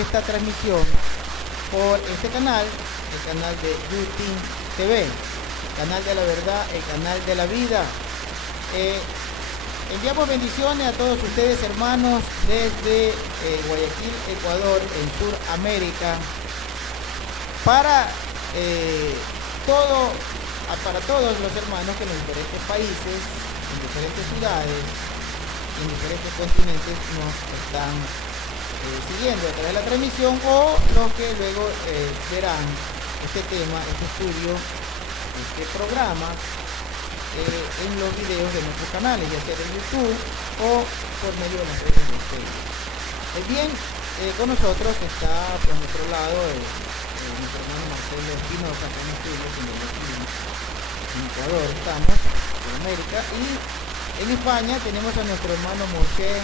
esta transmisión por este canal, el canal de YouTube TV, canal de la verdad, el canal de la vida. Enviamos bendiciones a todos ustedes, hermanos, desde Guayaquil, Ecuador, en Sudamérica, para todos los hermanos que en los diferentes países, en diferentes ciudades, en diferentes continentes nos están siguiendo a través de la transmisión, o los que luego verán este tema, este estudio, este programa en los videos de nuestros canales, ya sea de YouTube o por medio de las redes de Facebook. Bien, con nosotros está por nuestro lado nuestro hermano Marcelo Espinosa, que nos estudia en Ecuador, estamos en América, y en España tenemos a nuestro hermano Moshe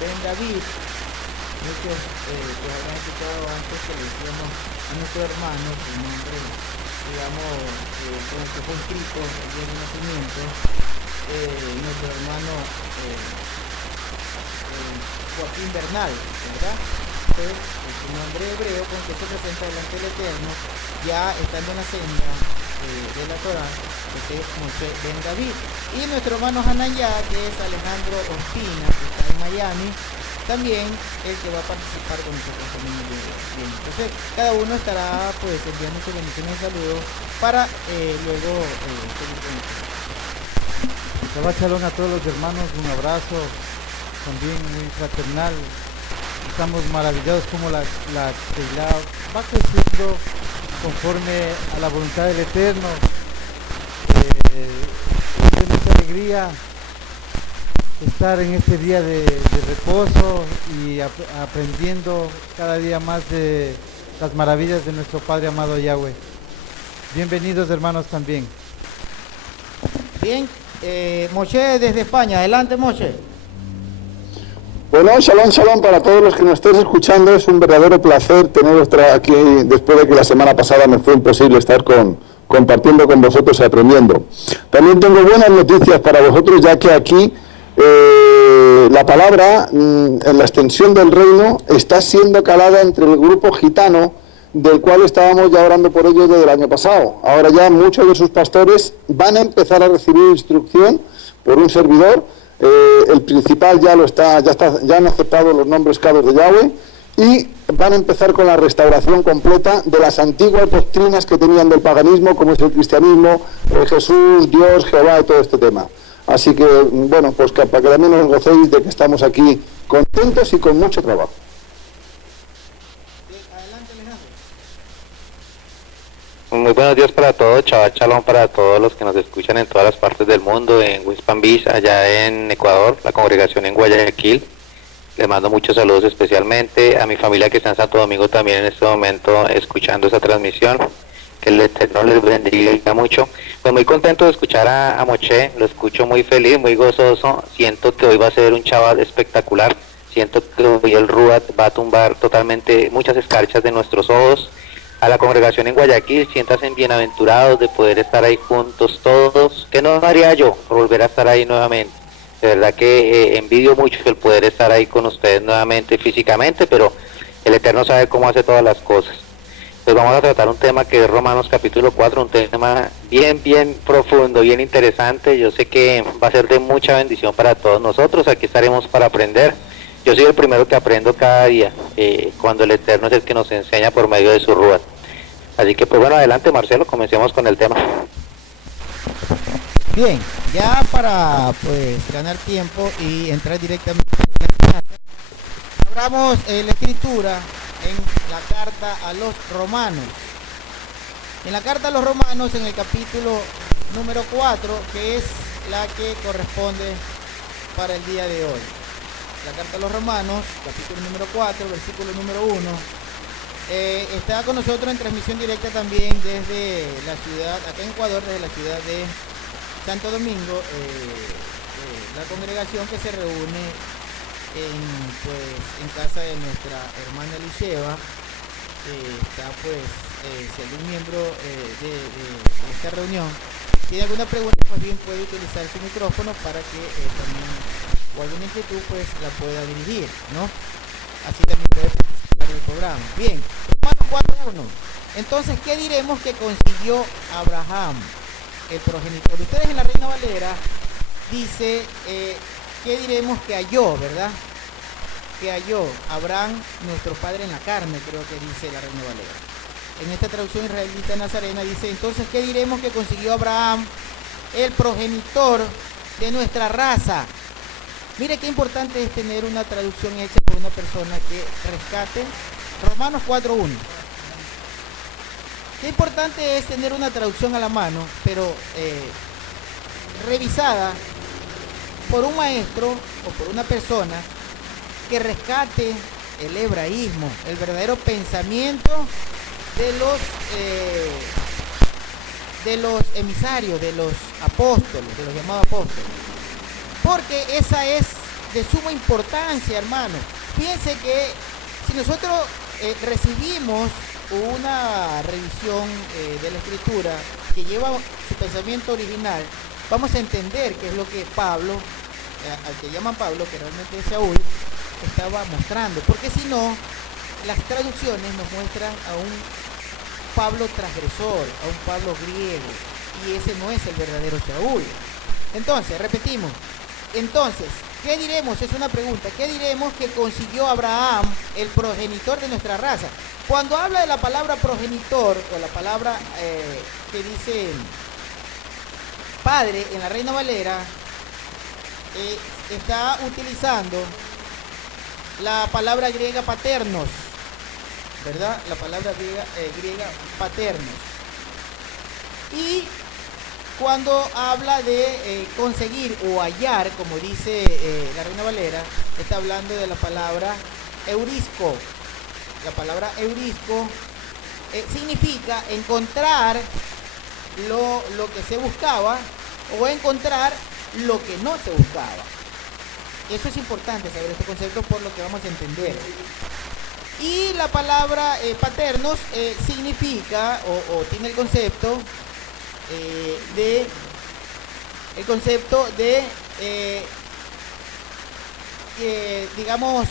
Ben David. Muchos que habrán escuchado antes que le decíamos a nuestro hermano su nombre, digamos, con el que fue inscrito el día de nacimiento, nuestro hermano Joaquín Bernal, ¿verdad? Entonces, su nombre hebreo con que se presenta delante del Eterno, ya estando en la senda de la Torah, que es Moshe Ben David. Y nuestro hermano Hanayá, que es Alejandro Ospina, que está en Miami, también el que va a participar con nosotros también el día de hoy. Entonces, cada uno estará pues enviando su bendición y saludo para luego seguir con esto. Shabbat Shalom a todos los hermanos, un abrazo también muy fraternal. Estamos maravillados como la Keilah va creciendo conforme a la voluntad del Eterno. Es de mucha alegría estar en este día de reposo y aprendiendo cada día más de las maravillas de nuestro Padre amado Yahweh. Bienvenidos, hermanos, también. Bien, Moshe desde España, adelante, Moshe. Bueno, shalom para todos los que nos estéis escuchando. Es un verdadero placer teneros aquí después de que la semana pasada me fue imposible estar compartiendo con vosotros y aprendiendo. También tengo buenas noticias para vosotros, ya que aquí la palabra en la extensión del reino está siendo calada entre el grupo gitano, del cual estábamos ya orando por ellos desde el año pasado. Ahora ya muchos de sus pastores van a empezar a recibir instrucción por un servidor. El principal ya han aceptado los nombres claros de Yahweh, y van a empezar con la restauración completa de las antiguas doctrinas que tenían del paganismo, como es el cristianismo, Jesús, Dios, Jehová y todo este tema. Así que, bueno, pues para que también os gocéis de que estamos aquí contentos y con mucho trabajo. Muy buenos días para todos, Shabbat Shalom para todos los que nos escuchan en todas las partes del mundo, en West Palm Beach, allá en Ecuador, la congregación en Guayaquil. Les mando muchos saludos especialmente a mi familia que está en Santo Domingo también en este momento escuchando esta transmisión. Que el Eterno les bendiga mucho. Pues muy contento de escuchar a Moshe, lo escucho muy feliz, muy gozoso. Siento que hoy va a ser un Shabbat espectacular. Siento que hoy el Ruach va a tumbar totalmente muchas escarchas de nuestros ojos. A la congregación en Guayaquil, siéntanse bienaventurados de poder estar ahí juntos todos. ¿Qué no haría yo por volver a estar ahí nuevamente? De verdad que envidio mucho el poder estar ahí con ustedes nuevamente físicamente, pero el Eterno sabe cómo hace todas las cosas. Pues vamos a tratar un tema que es Romanos capítulo 4, un tema bien profundo, bien interesante. Yo sé que va a ser de mucha bendición para todos nosotros. Aquí estaremos para aprender. Yo soy el primero que aprendo cada día, cuando el Eterno es el que nos enseña por medio de su Ruach. Así que pues bueno, adelante Marcelo, comencemos con el tema. Bien, ya para pues ganar tiempo y entrar directamente en el tema, abramos la escritura en la carta a los romanos. En la carta a los romanos, en el capítulo número 4, que es la que corresponde para el día de hoy. La carta a los romanos, capítulo número 4, versículo número 1. Está con nosotros en transmisión directa también desde la ciudad, acá en Ecuador, desde la ciudad de Santo Domingo, la congregación que se reúne en casa de nuestra hermana Elisheva, está pues siendo un miembro de esta reunión. Si tiene alguna pregunta, más bien puede utilizar su micrófono para que también, o alguna inquietud, pues la pueda dirigir, ¿no? Así también puede Abraham. Bien, Romanos 4:1. Entonces, ¿qué diremos que consiguió Abraham, el progenitor? Ustedes en la Reina Valera dice, ¿qué diremos que halló, verdad? Que halló Abraham, nuestro padre en la carne, creo que dice la Reina Valera. En esta traducción israelita nazarena dice, entonces, ¿qué diremos que consiguió Abraham, el progenitor de nuestra raza? Mire qué importante es tener una traducción hecha por una persona que rescate. Romanos 4:1. Qué importante es tener una traducción a la mano, pero revisada por un maestro o por una persona que rescate el hebraísmo, el verdadero pensamiento de los emisarios, de los apóstoles, de los llamados apóstoles. Porque esa es de suma importancia, hermano. Fíjense que si nosotros recibimos una revisión de la Escritura que lleva su pensamiento original, vamos a entender qué es lo que Pablo, al que llaman Pablo, que realmente es Saúl, estaba mostrando. Porque si no, las traducciones nos muestran a un Pablo transgresor, a un Pablo griego, y ese no es el verdadero Saúl. Entonces, repetimos. Entonces, ¿qué diremos? Es una pregunta. ¿Qué diremos que consiguió Abraham, el progenitor de nuestra raza? Cuando habla de la palabra progenitor, o la palabra que dice padre en la Reina Valera, está utilizando la palabra griega paternos, ¿verdad? La palabra griega paternos. Y cuando habla de conseguir o hallar, como dice la Reina Valera, está hablando de la palabra eurisco. La palabra eurisco significa encontrar lo que se buscaba o encontrar lo que no se buscaba. Eso es importante saber este concepto por lo que vamos a entender. Y la palabra paternos significa o tiene el concepto de digamos,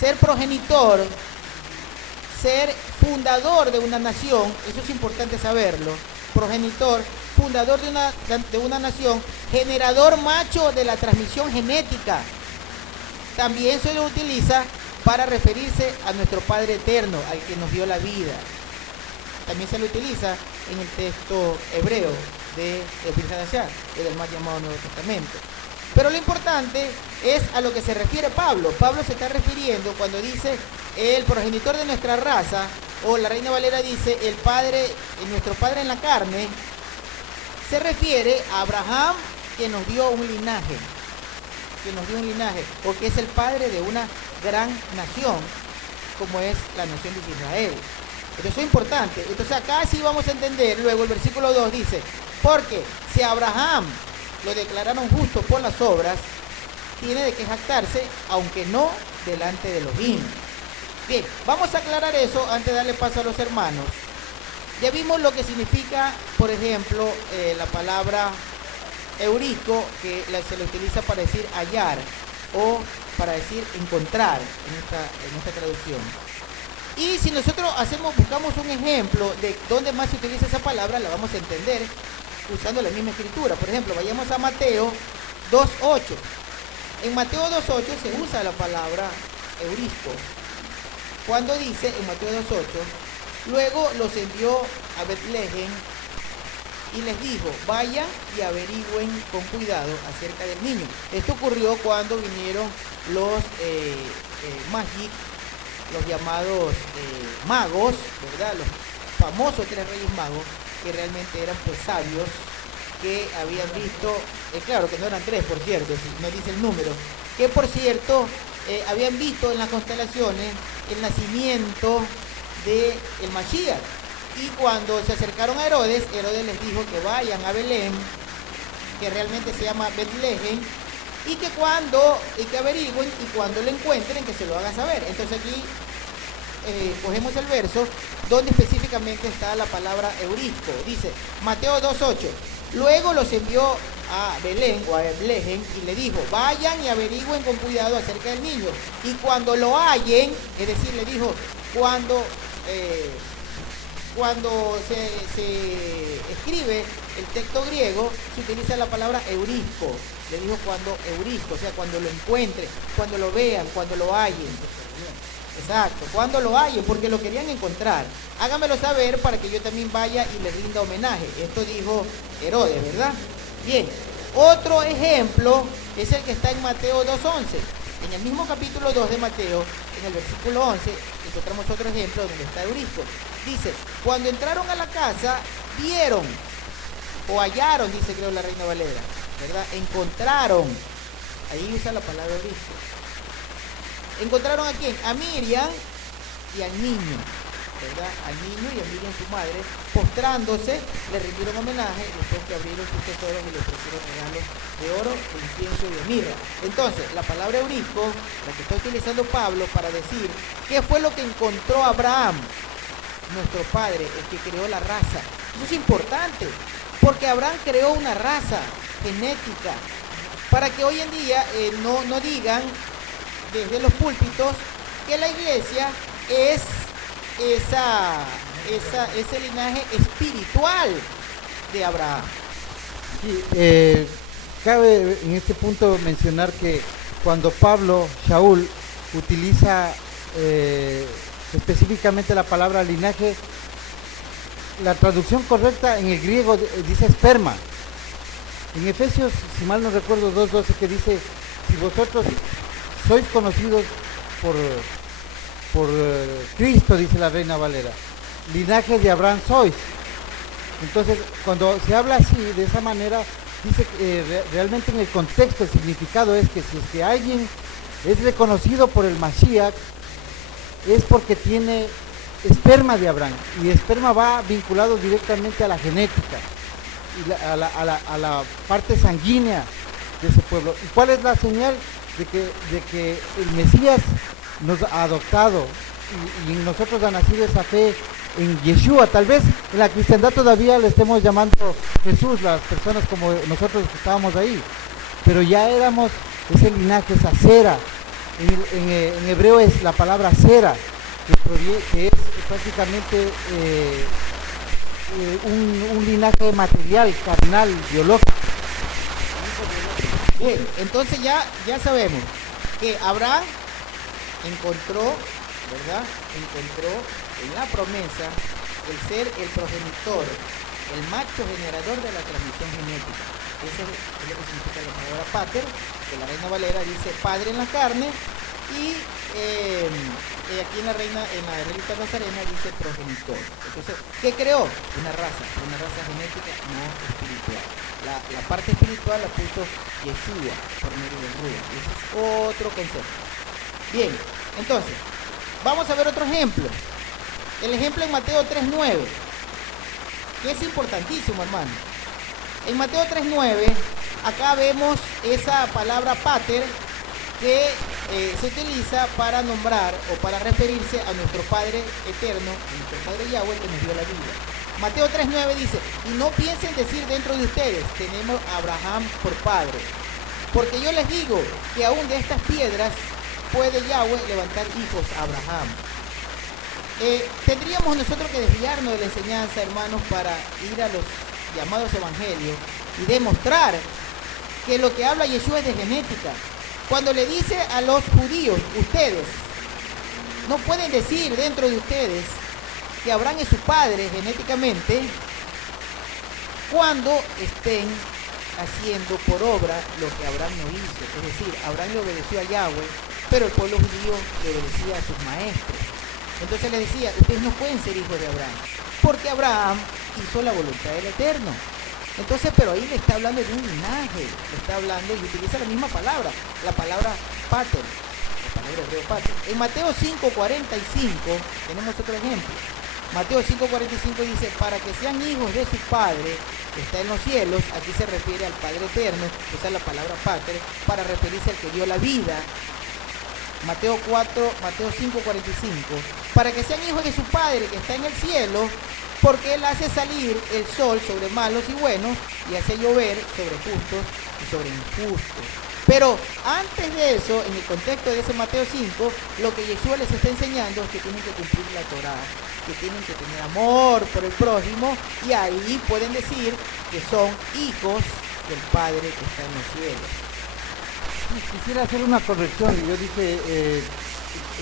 ser progenitor, ser fundador de una nación. Eso es importante saberlo. Progenitor, fundador de una nación, generador macho de la transmisión genética. También se lo utiliza para referirse a nuestro Padre Eterno, al que nos dio la vida. También se lo utiliza en el texto hebreo de Birjadashah, del mal llamado Nuevo Testamento. Pero lo importante es a lo que se refiere Pablo. Pablo se está refiriendo cuando dice el progenitor de nuestra raza, o la Reina Valera dice el padre, nuestro padre en la carne, se refiere a Abraham, que nos dio un linaje, o que es el padre de una gran nación, como es la nación de Israel. Pero eso es importante. Entonces acá sí vamos a entender. Luego el versículo 2 dice, porque si a Abraham lo declararon justo por las obras, tiene de qué jactarse, aunque no delante de los Elohim. Bien, vamos a aclarar eso antes de darle paso a los hermanos. Ya vimos lo que significa, por ejemplo, la palabra eurisco, que se le utiliza para decir hallar o para decir encontrar en esta traducción. Y si nosotros buscamos un ejemplo de dónde más se utiliza esa palabra, la vamos a entender usando la misma escritura. Por ejemplo, vayamos a Mateo 2:8. En Mateo 2:8 se usa la palabra eurisco. Cuando dice en Mateo 2:8, luego los envió a Betlehem y les dijo, vayan y averigüen con cuidado acerca del niño. Esto ocurrió cuando vinieron los Magic, los llamados magos, ¿verdad? Los famosos 3 reyes magos, que realmente eran pues sabios, que habían visto, claro que no eran 3, por cierto, no dice el número, que por cierto habían visto en las constelaciones el nacimiento del Mashiach. Y cuando se acercaron a Herodes, Herodes les dijo que vayan a Belén, que realmente se llama Betlehem, y que averigüen, y cuando lo encuentren que se lo hagan saber. Entonces aquí cogemos el verso donde específicamente está la palabra eurisco. Dice Mateo 2:8, luego los envió a Belén o a Betlehem y le dijo, vayan y averigüen con cuidado acerca del niño. Y cuando lo hallen, es decir, le dijo, cuando se escribe el texto griego, se utiliza la palabra eurisco. Le dijo cuando eurisco, o sea, cuando lo encuentren, cuando lo vean, cuando lo hallen. Exacto, cuando lo hallen, porque lo querían encontrar. Háganmelo saber para que yo también vaya y le rinda homenaje. Esto dijo Herodes, ¿verdad? Bien, otro ejemplo es el que está en Mateo 2:11. En el mismo capítulo 2 de Mateo, en el versículo 11, encontramos otro ejemplo donde está Eurisco. Dice, cuando entraron a la casa, vieron, o hallaron, dice creo la Reina Valera, ¿verdad? Encontraron, ahí usa la palabra Eurisco. ¿Encontraron a quién? A Miriam y al niño, ¿verdad? Al niño y a Miriam su madre, postrándose, le rindieron homenaje, después que abrieron sus tesoros y le ofrecieron regalos de oro, de incienso y de mirra. Entonces, la palabra eurisco, la que está utilizando Pablo para decir qué fue lo que encontró Abraham, nuestro padre, el que creó la raza. Eso es importante, porque Abraham creó una raza genética, para que hoy en día no digan desde los púlpitos que la iglesia es ese linaje espiritual de Abraham. Sí, cabe en este punto mencionar que cuando Pablo, Shaul, utiliza específicamente la palabra linaje, la traducción correcta en el griego dice esperma. En Efesios, si mal no recuerdo, 2:12, que dice, si vosotros sois conocidos por Cristo, dice la Reina Valera, linaje de Abraham sois. Entonces, cuando se habla así, de esa manera, dice que realmente en el contexto, el significado es que si es que alguien es reconocido por el Mashiach, es porque tiene esperma de Abraham, y esperma va vinculado directamente a la genética y a la parte sanguínea de ese pueblo. ¿Y cuál es la señal de que el Mesías nos ha adoptado y en nosotros ha nacido esa fe en Yeshua? Tal vez en la cristiandad todavía le estemos llamando Jesús, las personas como nosotros que estábamos ahí, pero ya éramos ese linaje, esa cera. En hebreo es la palabra cera, que es prácticamente un linaje material, carnal, biológico. Bien, entonces ya sabemos que Abraham encontró, ¿verdad? Encontró en la promesa el ser el progenitor, el macho generador de la transmisión genética. Eso es lo que significa la palabra pater, que la Reina Valera dice padre en la carne, y aquí en la Reina Nazarena dice progenitor. Entonces, ¿qué creó? Una raza genética no espiritual. La parte espiritual la puso Yeshua por medio del Ruach. Ese es otro concepto. Bien, entonces, vamos a ver otro ejemplo. El ejemplo en Mateo 3:9, que es importantísimo, hermano. En Mateo 3:9, acá vemos esa palabra pater que se utiliza para nombrar o para referirse a nuestro Padre eterno, a nuestro Padre Yahweh que nos dio la vida. Mateo 3:9 dice, y no piensen decir dentro de ustedes, tenemos a Abraham por padre, porque yo les digo que aún de estas piedras puede Yahweh levantar hijos a Abraham. Tendríamos nosotros que desviarnos de la enseñanza, hermanos, para ir a los llamados evangelios y demostrar que lo que habla Yeshua es de genética. Cuando le dice a los judíos, ustedes, no pueden decir dentro de ustedes que Abraham es su padre genéticamente cuando estén haciendo por obra lo que Abraham no hizo. Es decir, Abraham le obedeció a Yahweh, pero el pueblo judío le obedecía a sus maestros. Entonces le decía, ustedes no pueden ser hijos de Abraham, porque Abraham hizo la voluntad del Eterno. Entonces, pero ahí le está hablando de un linaje, le está hablando y utiliza la misma palabra, la palabra pater, la palabra hebreo pater. En Mateo 5:45 tenemos otro ejemplo. Mateo 5:45 dice, para que sean hijos de su Padre que está en los cielos. Aquí se refiere al Padre eterno, usa la palabra pater para referirse al que dio la vida. Mateo 5:45, para que sean hijos de su Padre que está en el cielo, porque él hace salir el sol sobre malos y buenos y hace llover sobre justos y sobre injustos. Pero antes de eso, en el contexto de ese Mateo 5, lo que Yeshua les está enseñando es que tienen que cumplir la Torá, que tienen que tener amor por el prójimo, y ahí pueden decir que son hijos del Padre que está en los cielos. Quisiera hacer una corrección. Yo dije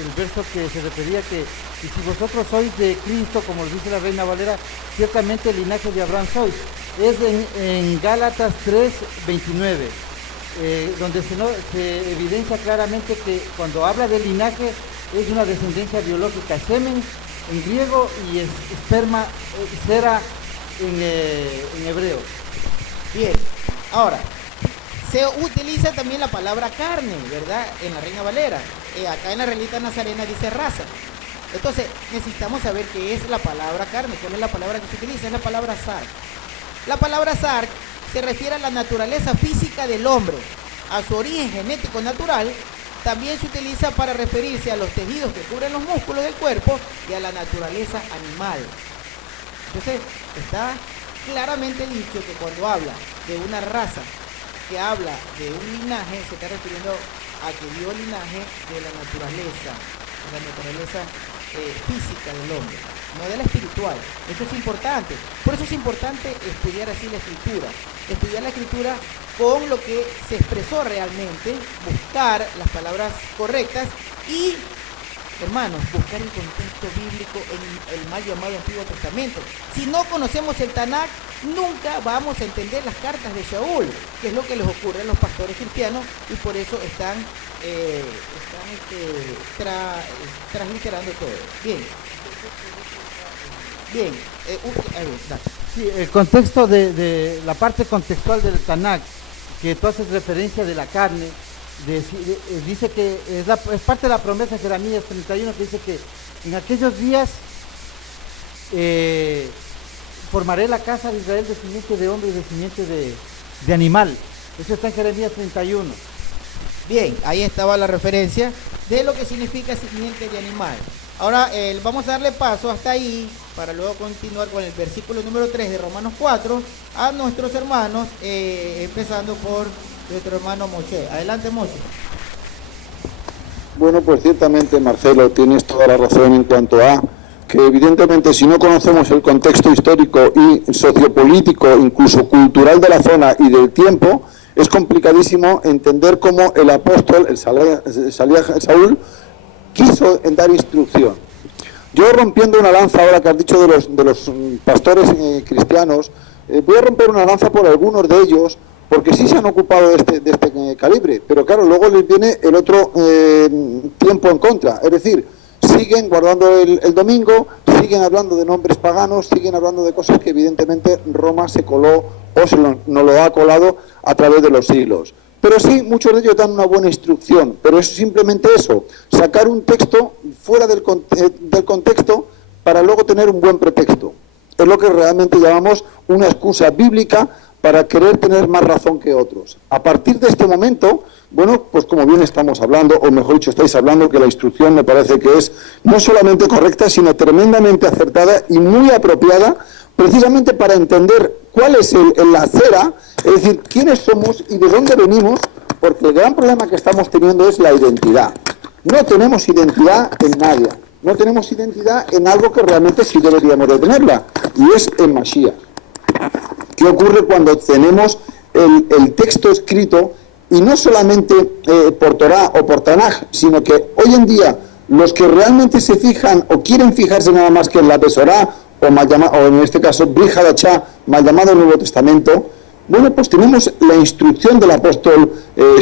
el verso que se refería que y si vosotros sois de Cristo, como lo dice la Reina Valera, ciertamente el linaje de Abraham sois. Es en Gálatas 3:29, donde se evidencia claramente que cuando habla del linaje es una descendencia biológica, semen en griego y esperma, cera en hebreo. Bien, ahora, se utiliza también la palabra carne, ¿verdad? En la Reina Valera. Acá en la Reglita Nazarena dice raza. Entonces, necesitamos saber qué es la palabra carne. ¿Cuál es la palabra que se utiliza? Es la palabra sark. La palabra sark se refiere a la naturaleza física del hombre, a su origen genético natural. También se utiliza para referirse a los tejidos que cubren los músculos del cuerpo y a la naturaleza animal. Entonces, está claramente dicho que cuando habla de una raza, que habla de un linaje, se está refiriendo a que dio linaje de la naturaleza física del hombre, no de la espiritual. Eso es importante. Por eso es importante estudiar así la escritura. Estudiar la escritura con lo que se expresó realmente, buscar las palabras correctas y, hermanos, buscar el contexto bíblico en el mal llamado Antiguo Testamento. Si no conocemos el Tanakh, nunca vamos a entender las cartas de Shaul, que es lo que les ocurre a los pastores cristianos, y por eso están transliterando todo. Bien. Sí, el contexto de la parte contextual del Tanakh, que tú haces referencia de la carne, dice que es parte de la promesa de Jeremías 31, que dice que en aquellos días formaré la casa de Israel de simiente de hombre y de simiente de animal. Eso está en Jeremías 31. Bien, ahí estaba la referencia de lo que significa simiente de animal. Ahora vamos a darle paso hasta ahí para luego continuar con el versículo número 3 de Romanos 4 a nuestros hermanos, empezando por nuestro hermano Moshe. Adelante, Moshe. Bueno, pues ciertamente, Marcelo, tienes toda la razón en cuanto a que evidentemente si no conocemos el contexto histórico y sociopolítico, incluso cultural de la zona y del tiempo, es complicadísimo entender cómo el apóstol, Saúl, quiso dar instrucción. Yo, rompiendo una lanza, ahora que has dicho de los pastores cristianos, voy a romper una lanza por algunos de ellos, porque sí se han ocupado de este calibre, pero claro, luego les viene el otro tiempo en contra, es decir, siguen guardando el domingo, siguen hablando de nombres paganos, siguen hablando de cosas que evidentemente Roma se coló o no lo ha colado a través de los siglos. Pero sí, muchos de ellos dan una buena instrucción, pero es simplemente eso, sacar un texto fuera del contexto para luego tener un buen pretexto. Es lo que realmente llamamos una excusa bíblica para querer tener más razón que otros. A partir de este momento, bueno, pues como bien estamos hablando, o mejor dicho, estáis hablando, que la instrucción me parece que es no solamente correcta, sino tremendamente acertada y muy apropiada, precisamente para entender cuál es la acera, es decir, quiénes somos y de dónde venimos, porque el gran problema que estamos teniendo es la identidad. No tenemos identidad en nadie, no tenemos identidad en algo que realmente sí deberíamos de tenerla, y es en Mashiach. ¿Qué ocurre cuando tenemos el texto escrito, y no solamente por Torah o por Tanaj, sino que hoy en día los que realmente se fijan o quieren fijarse nada más que en la Besorá, o en este caso Brit Hadashah, mal llamado Nuevo Testamento, bueno, pues tenemos la instrucción del apóstol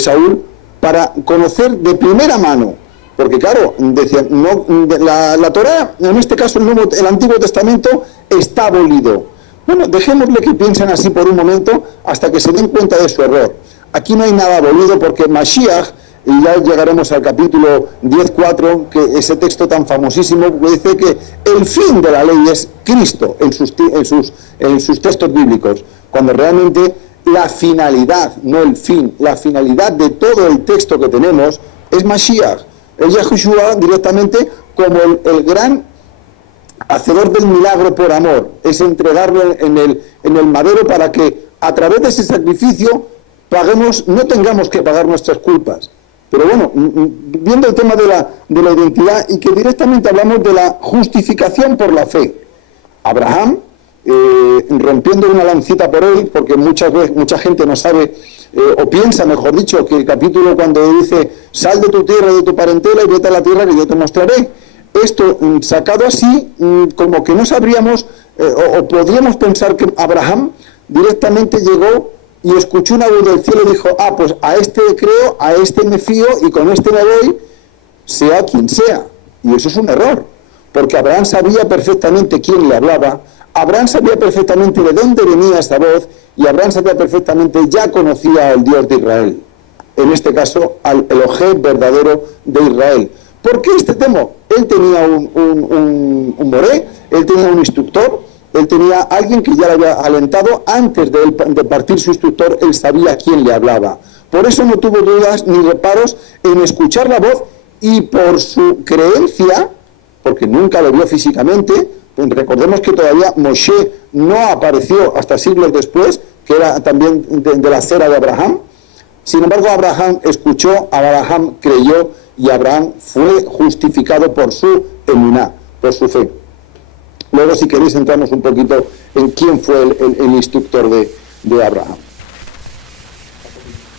Saúl para conocer de primera mano, porque claro, decía, la Torá, en este caso el Antiguo Testamento, está abolido. Bueno, dejémosle que piensen así por un momento hasta que se den cuenta de su error. Aquí no hay nada abolido porque Mashiach, y ya llegaremos al capítulo 10:4, que ese texto tan famosísimo, que dice que el fin de la ley es Cristo en sus textos bíblicos, cuando realmente la finalidad, no el fin, la finalidad de todo el texto que tenemos es Mashiach. El Yahushua directamente como el gran hacedor del milagro por amor, es entregarlo en el madero para que a través de ese sacrificio paguemos, no tengamos que pagar nuestras culpas. Pero bueno, viendo el tema de la identidad y que directamente hablamos de la justificación por la fe. Abraham, rompiendo una lancita por él, porque mucha gente no sabe, o piensa, mejor dicho, que el capítulo cuando dice, sal de tu tierra y de tu parentela y vete a la tierra que yo te mostraré. Esto, sacado así, como que no sabríamos, o podríamos pensar que Abraham directamente llegó y escuchó una voz del cielo y dijo, pues a este creo, a este me fío y con este me voy, sea quien sea. Y eso es un error, porque Abraham sabía perfectamente quién le hablaba, Abraham sabía perfectamente de dónde venía esta voz y Abraham sabía perfectamente, ya conocía al Dios de Israel, en este caso al Elohim verdadero de Israel. ¿Por qué este tema? Él tenía un moré, él tenía un instructor, él tenía alguien que ya le había alentado, antes de partir su instructor, él sabía quién le hablaba. Por eso no tuvo dudas ni reparos en escuchar la voz y por su creencia, porque nunca lo vio físicamente, pues recordemos que todavía Moshe no apareció hasta siglos después, que era también de la cera de Abraham. Sin embargo, Abraham escuchó, Abraham creyó y Abraham fue justificado por su emuná, por su fe. Luego, si queréis, entramos un poquito en quién fue el instructor de Abraham.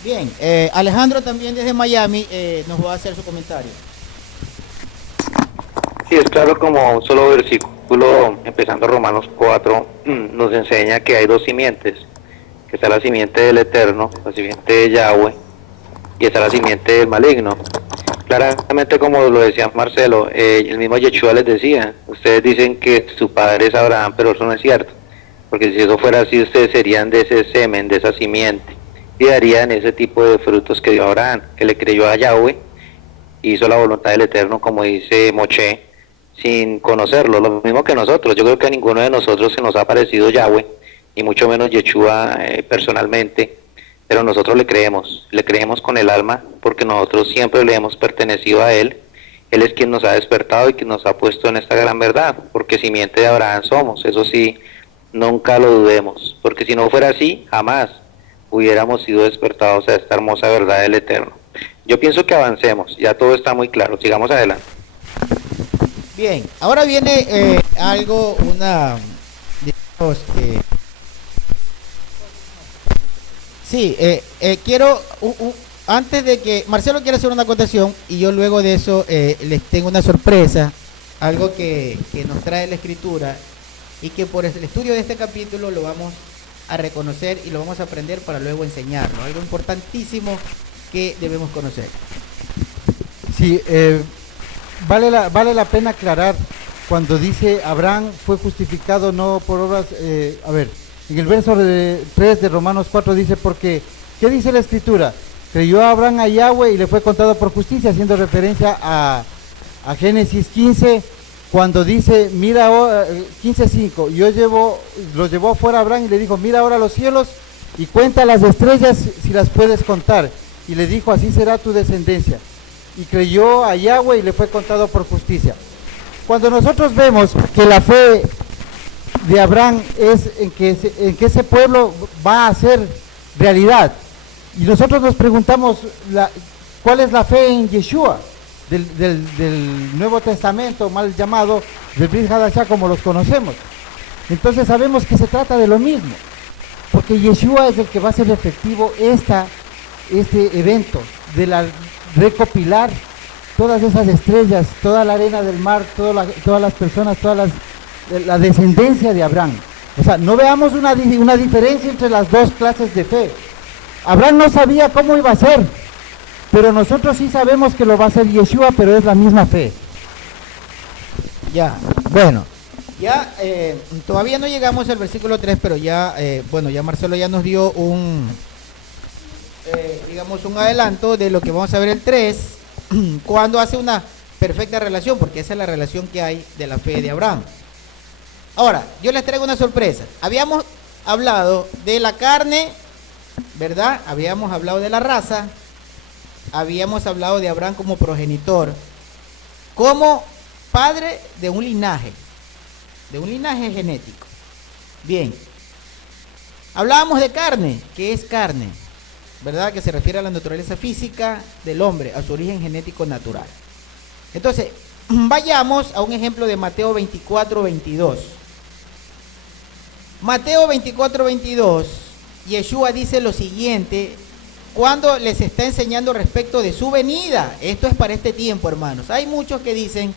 Bien, Alejandro también desde Miami nos va a hacer su comentario. Sí, es claro, como un solo versículo, empezando Romanos 4, nos enseña que hay dos simientes, que está la simiente del Eterno, la simiente de Yahweh, y está la simiente del maligno. Claramente, como lo decía Marcelo, el mismo Yeshua les decía, ustedes dicen que su padre es Abraham, pero eso no es cierto, porque si eso fuera así, ustedes serían de ese semen, de esa simiente, y darían ese tipo de frutos que dio Abraham, que le creyó a Yahweh, hizo la voluntad del Eterno, como dice Moshe, sin conocerlo, lo mismo que nosotros. Yo creo que a ninguno de nosotros se nos ha parecido Yahweh, y mucho menos Yeshua personalmente, pero nosotros le creemos con el alma, porque nosotros siempre le hemos pertenecido a Él. Él es quien nos ha despertado y quien nos ha puesto en esta gran verdad, porque simiente de Abraham somos, eso sí, nunca lo dudemos, porque si no fuera así, jamás hubiéramos sido despertados a esta hermosa verdad del Eterno. Yo pienso que avancemos, ya todo está muy claro, sigamos adelante. Bien, ahora viene algo, digamos, sí, quiero, antes de que Marcelo quiere hacer una acotación y yo luego de eso les tengo una sorpresa, algo que nos trae la escritura y que por el estudio de este capítulo lo vamos a reconocer y lo vamos a aprender para luego enseñarlo, algo importantísimo que debemos conocer. Sí, vale la pena aclarar cuando dice Abraham fue justificado no por obras, en el verso 3 de Romanos 4 dice, porque, ¿qué dice la escritura? Creyó Abraham a Yahweh y le fue contado por justicia, haciendo referencia a Génesis 15, cuando dice, mira, 15:5, lo llevó fuera Abraham y le dijo, mira ahora los cielos y cuenta las estrellas si las puedes contar. Y le dijo, así será tu descendencia. Y creyó a Yahweh y le fue contado por justicia. Cuando nosotros vemos que la fe de Abraham es en que ese pueblo va a ser realidad, y nosotros nos preguntamos ¿cuál es la fe en Yeshua del Nuevo Testamento, mal llamado del Brit Hadashah como los conocemos? Entonces sabemos que se trata de lo mismo, porque Yeshua es el que va a hacer efectivo este evento de recopilar todas esas estrellas, toda la arena del mar, todas las personas, la descendencia de Abraham. O sea, no veamos una diferencia entre las dos clases de fe. Abraham no sabía cómo iba a ser, pero nosotros sí sabemos que lo va a hacer Yeshua, pero es la misma fe. Ya, bueno, ya todavía no llegamos al versículo 3, pero ya, ya Marcelo ya nos dio digamos un adelanto de lo que vamos a ver el 3, cuando hace una perfecta relación, porque esa es la relación que hay de la fe de Abraham. Ahora, yo les traigo una sorpresa. Habíamos hablado de la carne, ¿verdad? Habíamos hablado de la raza, habíamos hablado de Abraham como progenitor, como padre de un linaje. de un linaje genético. Bien, hablábamos de carne. ¿Qué es carne? ¿Verdad? Que se refiere a la naturaleza física del hombre, a su origen genético natural. Entonces, vayamos a un ejemplo de Mateo 24:22. Mateo 24:22, Yeshua dice lo siguiente cuando les está enseñando respecto de su venida. Esto es para este tiempo, hermanos. Hay muchos que dicen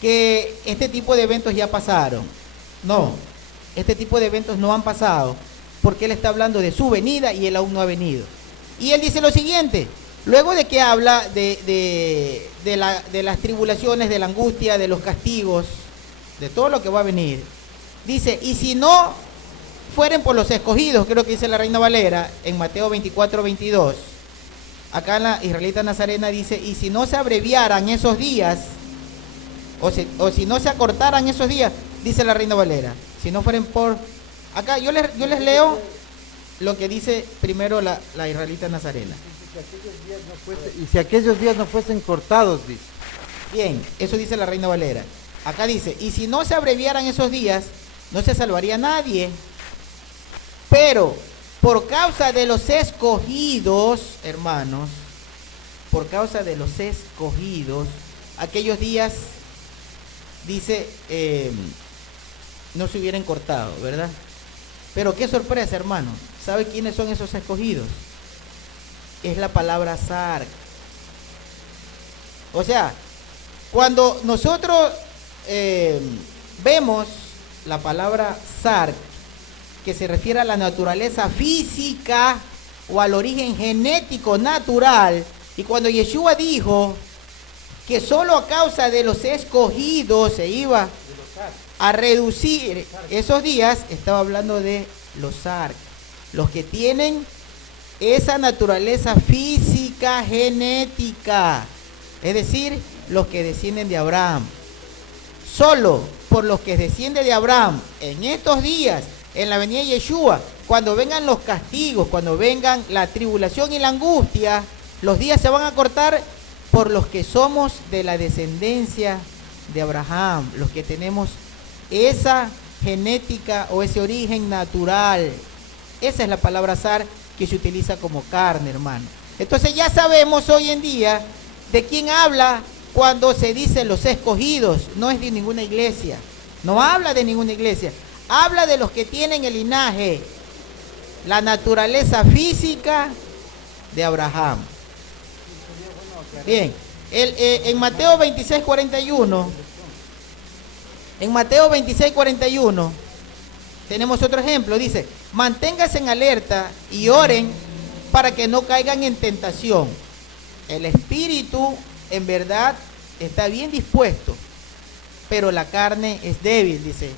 que este tipo de eventos ya pasaron. No, este tipo de eventos no han pasado, porque él está hablando de su venida y él aún no ha venido. Y él dice lo siguiente, luego de que habla de las tribulaciones, de la angustia, de los castigos, de todo lo que va a venir, dice, y si no fueren por los escogidos, creo que dice la Reina Valera, en Mateo 24:22, acá en la israelita nazarena dice, y si no se abreviaran esos días, o si no se acortaran esos días, dice la Reina Valera, si no fueren por... Acá yo les leo lo que dice primero la israelita nazarena. Y si aquellos días no fuesen cortados, dice. Bien, eso dice la Reina Valera. Acá dice, y si no se abreviaran esos días, no se salvaría nadie. Pero por causa de los escogidos, hermanos, por causa de los escogidos, aquellos días, dice, no se hubieran cortado, ¿verdad? Pero qué sorpresa, hermano. ¿Sabe quiénes son esos escogidos? Es la palabra Sark. O sea, cuando nosotros vemos la palabra Sark, que se refiere a la naturaleza física o al origen genético natural, y cuando Yeshua dijo que solo a causa de los escogidos se iba a reducir esos días, estaba hablando de los Sark, los que tienen esa naturaleza física genética, es decir, los que descienden de Abraham. Solo por los que descienden de Abraham en estos días, en la venida de Yeshua, cuando vengan los castigos, cuando vengan la tribulación y la angustia, los días se van a cortar por los que somos de la descendencia de Abraham, los que tenemos esa genética o ese origen natural. Esa es la palabra Sar, que se utiliza como carne, hermano. Entonces ya sabemos hoy en día de quién habla cuando se dice los escogidos. No es de ninguna iglesia, no habla de ninguna iglesia, habla de los que tienen el linaje, la naturaleza física de Abraham. Bien, en Mateo 26:41, en Mateo 26:41 tenemos otro ejemplo. Dice, manténganse en alerta y oren para que no caigan en tentación. El espíritu en verdad está bien dispuesto, pero la carne es débil, dice.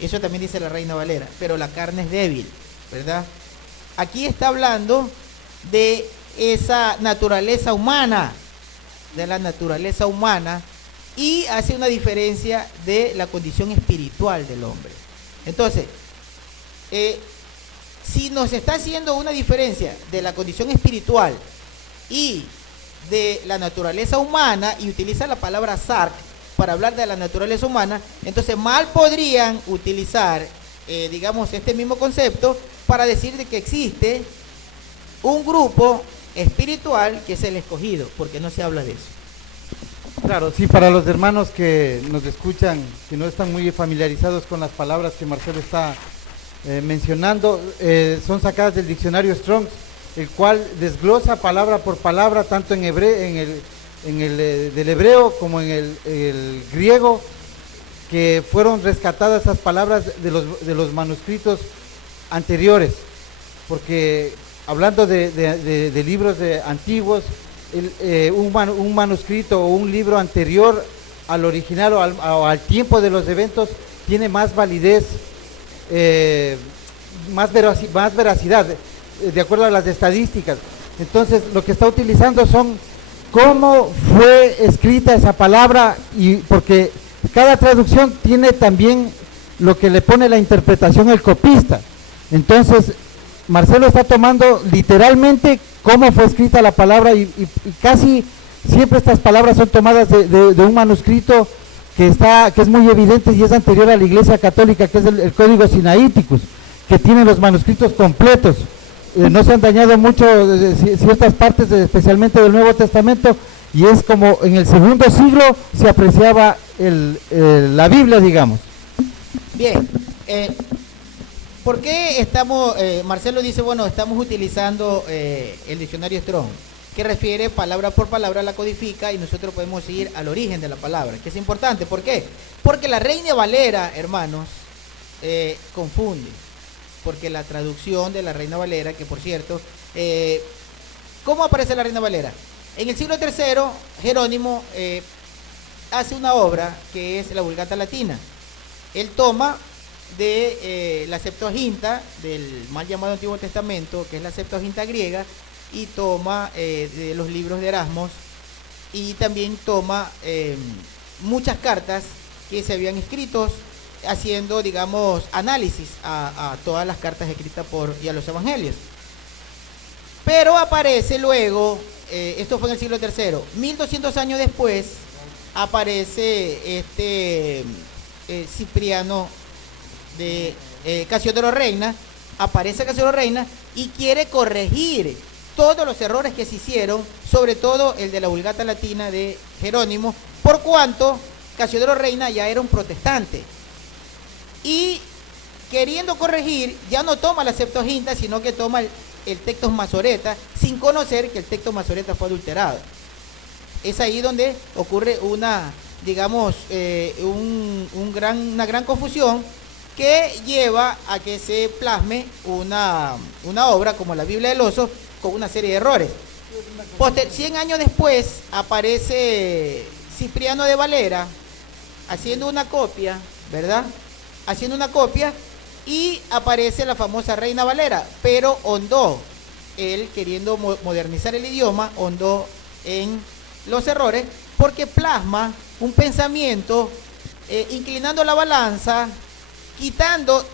Eso también dice la Reina Valera, pero la carne es débil, ¿verdad? Aquí está hablando de esa naturaleza humana, de la naturaleza humana, y hace una diferencia de la condición espiritual del hombre. Entonces, si nos está haciendo una diferencia de la condición espiritual y de la naturaleza humana, y utiliza la palabra Sark para hablar de la naturaleza humana, entonces mal podrían utilizar, digamos, este mismo concepto para decir de que existe un grupo espiritual que es el escogido, porque no se habla de eso. Claro, sí, para los hermanos que nos escuchan, que no están muy familiarizados con las palabras que Marcelo está mencionando, son sacadas del diccionario Strong, el cual desglosa palabra por palabra, tanto en del hebreo como en el griego, que fueron rescatadas esas palabras de los manuscritos anteriores, porque hablando de libros antiguos, un manuscrito o un libro anterior al original o al tiempo de los eventos tiene más validez, más veracidad, de acuerdo a las estadísticas. Entonces lo que está utilizando son cómo fue escrita esa palabra, y porque cada traducción tiene también lo que le pone la interpretación el copista. Entonces Marcelo está tomando literalmente cómo fue escrita la palabra, y casi siempre estas palabras son tomadas de un manuscrito que es muy evidente y es anterior a la Iglesia Católica, que es el Código Sinaíticus, que tiene los manuscritos completos. No se han dañado mucho ciertas partes, especialmente del Nuevo Testamento, y es como en el segundo siglo se apreciaba la Biblia, digamos. Bien, ¿por qué estamos, Marcelo dice, bueno, estamos utilizando el diccionario Strong, que refiere palabra por palabra, la codifica y nosotros podemos ir al origen de la palabra, que es importante. ¿Por qué? Porque la Reina Valera, hermanos, confunde, porque la traducción de la Reina Valera, que por cierto, ¿cómo aparece la Reina Valera? En el siglo III, Jerónimo hace una obra que es la Vulgata Latina. Él toma de la Septuaginta, del mal llamado Antiguo Testamento, que es la Septuaginta griega, y toma de los libros de Erasmos, y también toma muchas cartas que se habían escrito, haciendo, digamos, análisis a todas las cartas escritas y a los evangelios. Pero aparece luego, esto fue en el siglo III, 1200 años después, aparece Cipriano de Casiodoro Reina, y quiere corregir todos los errores que se hicieron, sobre todo el de la Vulgata Latina de Jerónimo, por cuanto Casiodoro Reina ya era un protestante. Y queriendo corregir, ya no toma la Septuaginta, sino que toma el texto Masoreta, sin conocer que el texto Masoreta fue adulterado. Es ahí donde ocurre una, digamos, una gran confusión, que lleva a que se plasme una obra como la Biblia del Oso, con una serie de errores. 100 años después aparece Cipriano de Valera haciendo una copia, ¿verdad? Haciendo una copia, y aparece la famosa Reina Valera, pero hondó, él queriendo modernizar el idioma, hondó en los errores, porque plasma un pensamiento inclinando la balanza, quitando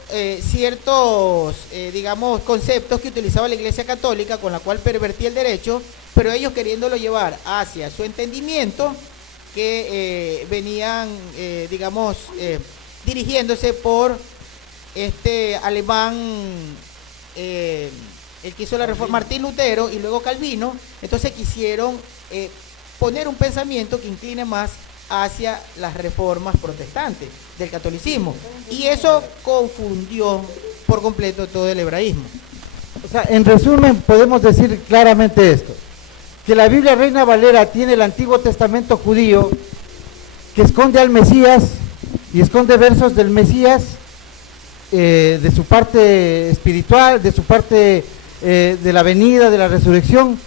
ciertos, digamos, conceptos que utilizaba la Iglesia Católica, con la cual pervertía el derecho, pero ellos queriéndolo llevar hacia su entendimiento, que venían, digamos, dirigiéndose por este alemán, el que hizo la reforma, Martín Lutero, y luego Calvino. Entonces quisieron poner un pensamiento que incline más hacia las reformas protestantes del catolicismo, y eso confundió por completo todo el hebraísmo. O sea, en resumen podemos decir claramente esto, que la Biblia Reina Valera tiene el Antiguo Testamento judío, que esconde al Mesías y esconde versos del Mesías, de su parte espiritual, de su parte de la venida, de la resurrección,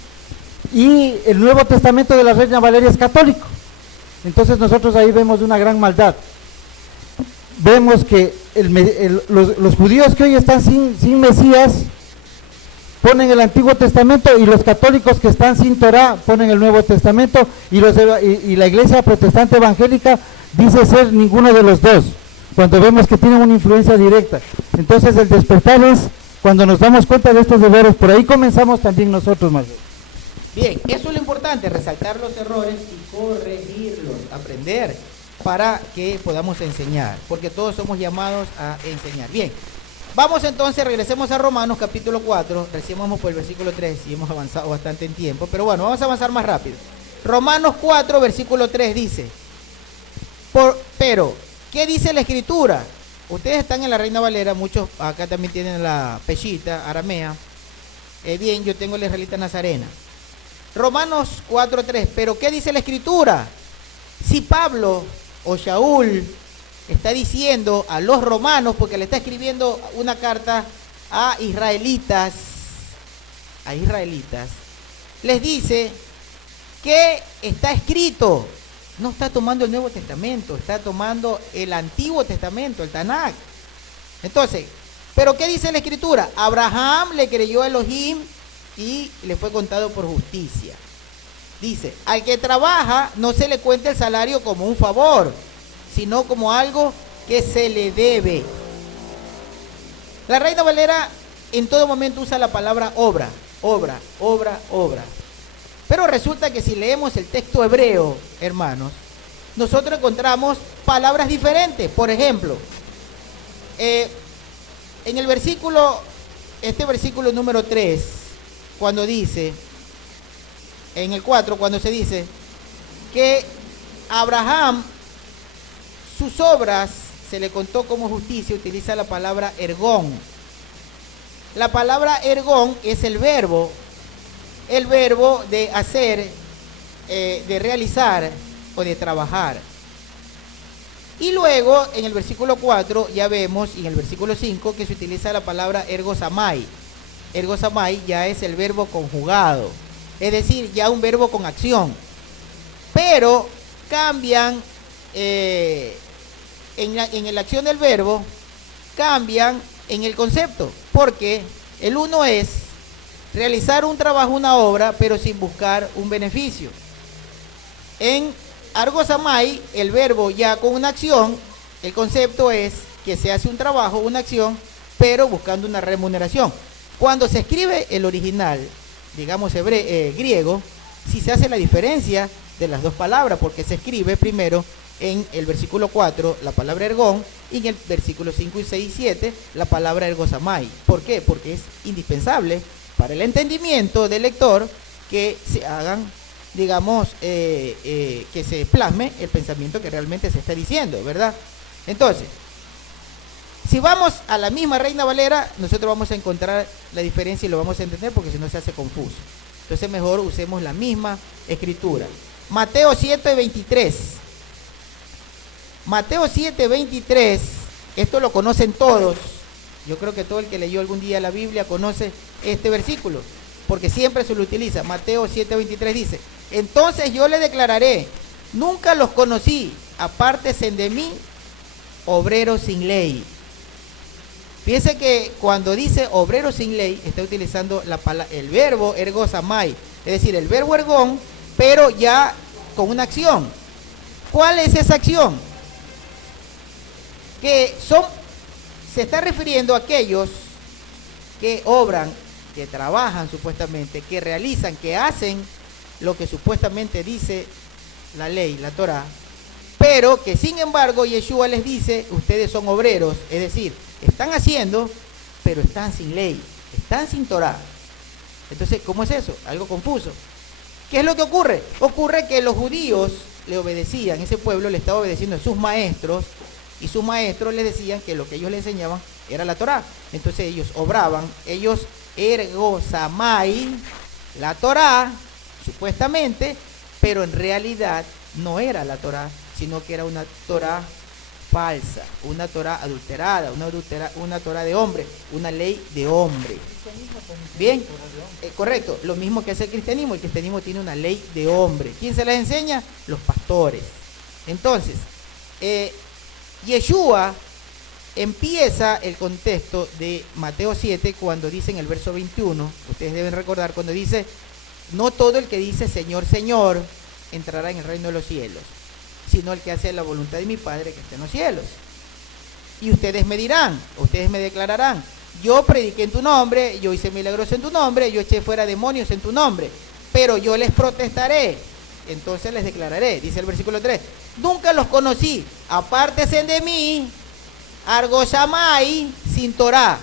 y el Nuevo Testamento de la Reina Valera es católico. Entonces nosotros ahí vemos una gran maldad. Vemos que los judíos que hoy están sin Mesías ponen el Antiguo Testamento, y los católicos que están sin Torá ponen el Nuevo Testamento, y la Iglesia Protestante Evangélica dice ser ninguno de los dos, cuando vemos que tienen una influencia directa. Entonces el despertar es cuando nos damos cuenta de estos errores. Por ahí comenzamos también nosotros, más. Bien, eso es lo importante, resaltar los errores y corregirlos, aprender, para que podamos enseñar, porque todos somos llamados a enseñar. Bien, vamos entonces, regresemos a Romanos capítulo 4, recién vamos por el versículo 3 y hemos avanzado bastante en tiempo, pero bueno, vamos a avanzar más rápido. Romanos 4, versículo 3 dice, pero, ¿qué dice la Escritura? Ustedes están en la Reina Valera, muchos acá también tienen la Peshita, aramea. Bien, yo tengo la Israelita Nazarena. Romanos 4:3, pero ¿qué dice la Escritura? Si Pablo o Shaul está diciendo a los romanos, porque le está escribiendo una carta a israelitas, les dice que está escrito, no está tomando el Nuevo Testamento, está tomando el Antiguo Testamento, el Tanakh. Entonces, ¿pero qué dice la Escritura? Abraham le creyó a Elohim y le fue contado por justicia. Dice, al que trabaja no se le cuenta el salario como un favor, sino como algo que se le debe. La Reina Valera en todo momento usa la palabra obra. Pero resulta que si leemos el texto hebreo, hermanos, nosotros encontramos palabras diferentes. Por ejemplo, en el versículo, este versículo número 3, cuando dice, en el 4, cuando se dice que Abraham, sus obras se le contó como justicia, utiliza la palabra ergón. La palabra ergón es el verbo de hacer, de realizar o de trabajar. Y luego en el versículo 4 ya vemos, y en el versículo 5, que se utiliza la palabra ergosamai. Ergosamai ya es el verbo conjugado, es decir, ya un verbo con acción. Pero cambian, en la acción del verbo, cambian en el concepto, porque el uno es realizar un trabajo, una obra, pero sin buscar un beneficio. En argosamai, el verbo ya con una acción, el concepto es que se hace un trabajo, una acción, pero buscando una remuneración. Cuando se escribe el original, digamos griego, sí se hace la diferencia de las dos palabras, porque se escribe primero en el versículo 4 la palabra ergón, y en el versículo 5 y 6 y 7 la palabra ergosamai. ¿Por qué? Porque es indispensable para el entendimiento del lector que se hagan, digamos, que se plasme el pensamiento que realmente se está diciendo, ¿verdad? Entonces, si vamos a la misma Reina Valera, nosotros vamos a encontrar la diferencia y lo vamos a entender, porque si no se hace confuso. Entonces mejor usemos la misma escritura. Mateo 7:23. Mateo 7:23, esto lo conocen todos. Yo creo que todo el que leyó algún día la Biblia conoce este versículo, porque siempre se lo utiliza. Mateo 7:23 dice: entonces yo le declararé, nunca los conocí, apártense de mí, obreros sin ley. Fíjense que cuando dice obreros sin ley, está utilizando el verbo ergosamai, es decir, el verbo ergón, pero ya con una acción. ¿Cuál es esa acción? Que se está refiriendo a aquellos que obran, que trabajan supuestamente, que realizan, que hacen lo que supuestamente dice la ley, la Torá, pero que sin embargo Yeshua les dice, ustedes son obreros, es decir, están haciendo, pero están sin ley, están sin Torá. Entonces, ¿cómo es eso? Algo confuso. ¿Qué es lo que ocurre? Ocurre que los judíos le obedecían, ese pueblo le estaba obedeciendo a sus maestros, y sus maestros les decían que lo que ellos le enseñaban era la Torá. Entonces ellos obraban, ellos ergosamai la Torá, supuestamente, pero en realidad no era la Torá, sino que era una Torá falsa, una Torá adulterada, una Torá de hombre, una ley de hombre. Bien, correcto, lo mismo que hace el cristianismo tiene una ley de hombre. ¿Quién se las enseña? Los pastores. Entonces, Yeshua empieza el contexto de Mateo 7 cuando dice en el verso 21, ustedes deben recordar, cuando dice, no todo el que dice Señor, Señor, entrará en el reino de los cielos, sino el que hace la voluntad de mi Padre que está en los cielos. Y ustedes me dirán, ustedes me declararán, yo prediqué en tu nombre, yo hice milagros en tu nombre, yo eché fuera demonios en tu nombre, pero yo les protestaré, entonces les declararé, dice el versículo 3, nunca los conocí, apártense de mí, argosamai, sin Torá,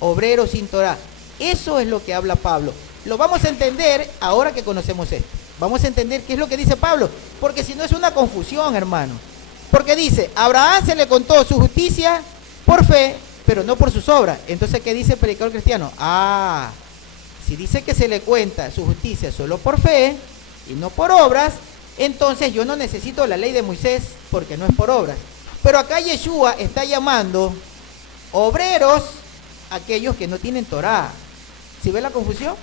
obreros sin Torá. Eso es lo que habla Pablo. Lo vamos a entender ahora que conocemos esto. Vamos a entender qué es lo que dice Pablo, porque si no es una confusión, hermano. Porque dice, a Abraham se le contó su justicia por fe, pero no por sus obras. Entonces, ¿qué dice el predicador cristiano? Si dice que se le cuenta su justicia solo por fe y no por obras, entonces yo no necesito la ley de Moisés porque no es por obras. Pero acá Yeshua está llamando obreros a aquellos que no tienen Torá. ¿Sí ve la confusión?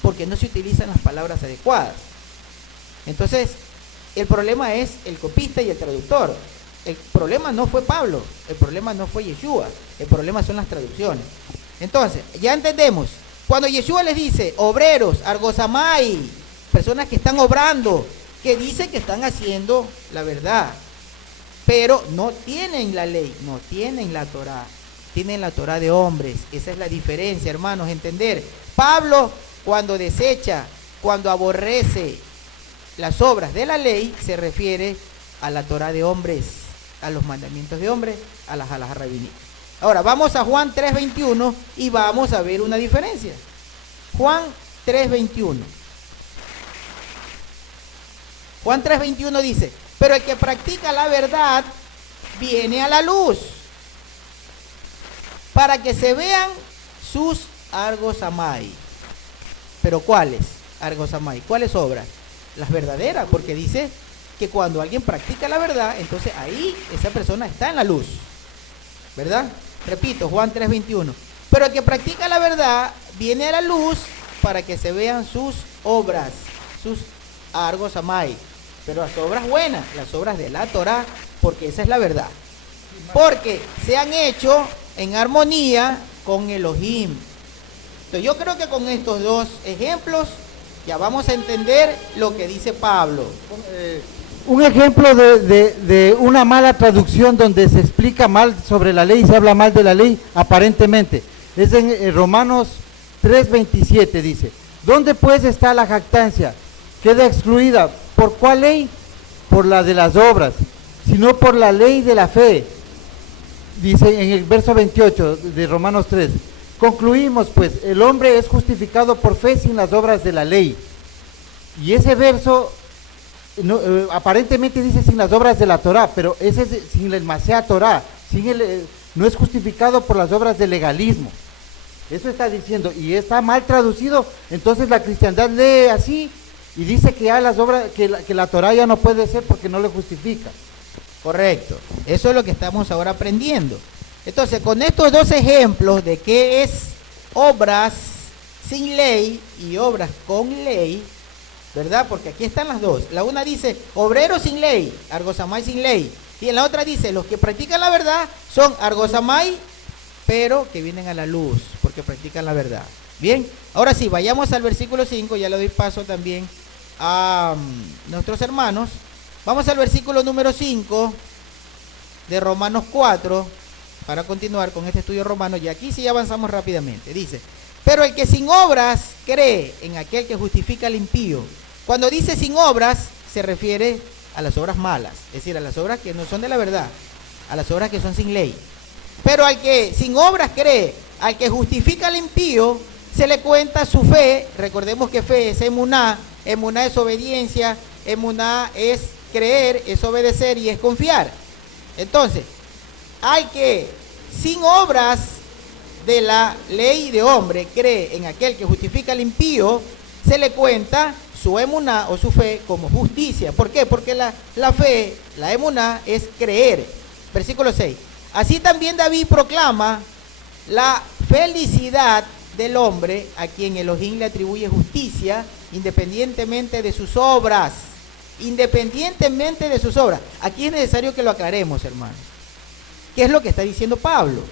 Porque no se utilizan las palabras adecuadas. Entonces, el problema es el copista y el traductor. El problema no fue Pablo, el problema no fue Yeshua, el problema son las traducciones. Entonces, ya entendemos, cuando Yeshua les dice, obreros, argosamai, personas que están obrando, que dicen que están haciendo la verdad, pero no tienen la ley, no tienen la Torá, tienen la Torá de hombres. Esa es la diferencia, hermanos, entender. Pablo, cuando desecha, cuando aborrece las obras de la ley, se refiere a la Torá de hombres, a los mandamientos de hombres, a las halajá rabínicas. Ahora, vamos a Juan 3:21 y vamos a ver una diferencia. Juan 3:21. Juan 3:21 dice, pero el que practica la verdad viene a la luz, para que se vean sus argosamai. ¿Pero cuáles argosamai? ¿Cuáles obras? Las verdaderas, porque dice que cuando alguien practica la verdad, entonces ahí esa persona está en la luz, ¿verdad? Repito, Juan 3:21. Pero el que practica la verdad viene a la luz para que se vean sus obras, sus argosamai. Pero las obras buenas, las obras de la Torá, porque esa es la verdad. Porque se han hecho en armonía con Elohim. Entonces yo creo que con estos dos ejemplos ya vamos a entender lo que dice Pablo. Un ejemplo de una mala traducción donde se explica mal sobre la ley, se habla mal de la ley, aparentemente. Es en Romanos 3:27, dice, ¿dónde pues está la jactancia? Queda excluida. ¿Por cuál ley? Por la de las obras, sino por la ley de la fe. Dice en el verso 28 de Romanos 3, concluimos pues, el hombre es justificado por fe sin las obras de la ley. Y ese verso no, aparentemente dice sin las obras de la Torá, pero ese es sin el Masea Torá, no es justificado por las obras del legalismo. Eso está diciendo, y está mal traducido. Entonces la cristiandad lee así y dice que ya las obras, que la Torá ya no puede ser porque no le justifica. Correcto, eso es lo que estamos ahora aprendiendo. Entonces, con estos dos ejemplos de qué es obras sin ley y obras con ley, ¿verdad? Porque aquí están las dos. La una dice obreros sin ley, argosamai sin ley, y en la otra dice los que practican la verdad son argosamai, pero que vienen a la luz porque practican la verdad. Bien, ahora sí, vayamos al versículo 5, ya le doy paso también a nuestros hermanos. Vamos al versículo número 5 de Romanos 4 para continuar con este estudio romano, y aquí sí avanzamos rápidamente. Dice, pero el que sin obras cree en aquel que justifica al impío. Cuando dice sin obras se refiere a las obras malas, es decir, a las obras que no son de la verdad, a las obras que son sin ley. Pero al que sin obras cree, al que justifica al impío, se le cuenta su fe. Recordemos que fe es emuná, emuná es obediencia, emuná es creer, es obedecer y es confiar. Entonces, al que sin obras de la ley de hombre cree en aquel que justifica al impío, se le cuenta su emuná o su fe como justicia. ¿Por qué? Porque la fe, la emuná, es creer. Versículo 6. Así también David proclama la felicidad del hombre a quien Elohim le atribuye justicia independientemente de sus obras. Independientemente de sus obras. Aquí es necesario que lo aclaremos, hermanos. ¿Qué es lo que está diciendo Pablo?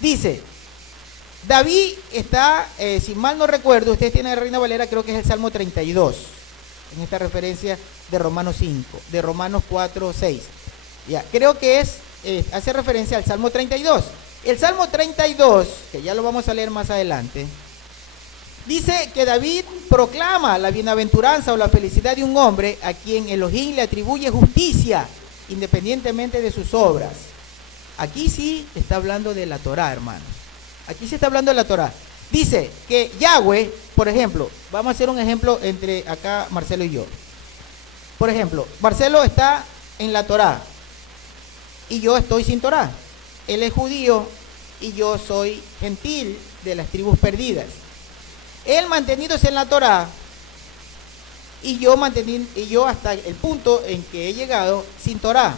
Dice, David está, si mal no recuerdo, ustedes tienen la Reina Valera, creo que es el Salmo 32, en esta referencia de Romanos 5, de Romanos 4, 6. Ya, creo que hace referencia al Salmo 32. El Salmo 32, que ya lo vamos a leer más adelante, dice que David proclama la bienaventuranza o la felicidad de un hombre a quien Elohim le atribuye justicia, independientemente de sus obras. Aquí sí está hablando de la Torá, hermanos. Aquí se está hablando de la Torá. Dice que Yahweh, por ejemplo, vamos a hacer un ejemplo entre acá Marcelo y yo. Por ejemplo, Marcelo está en la Torá y yo estoy sin Torá. Él es judío y yo soy gentil de las tribus perdidas. Él manteniéndose en la Torá y yo hasta el punto en que he llegado sin Torá.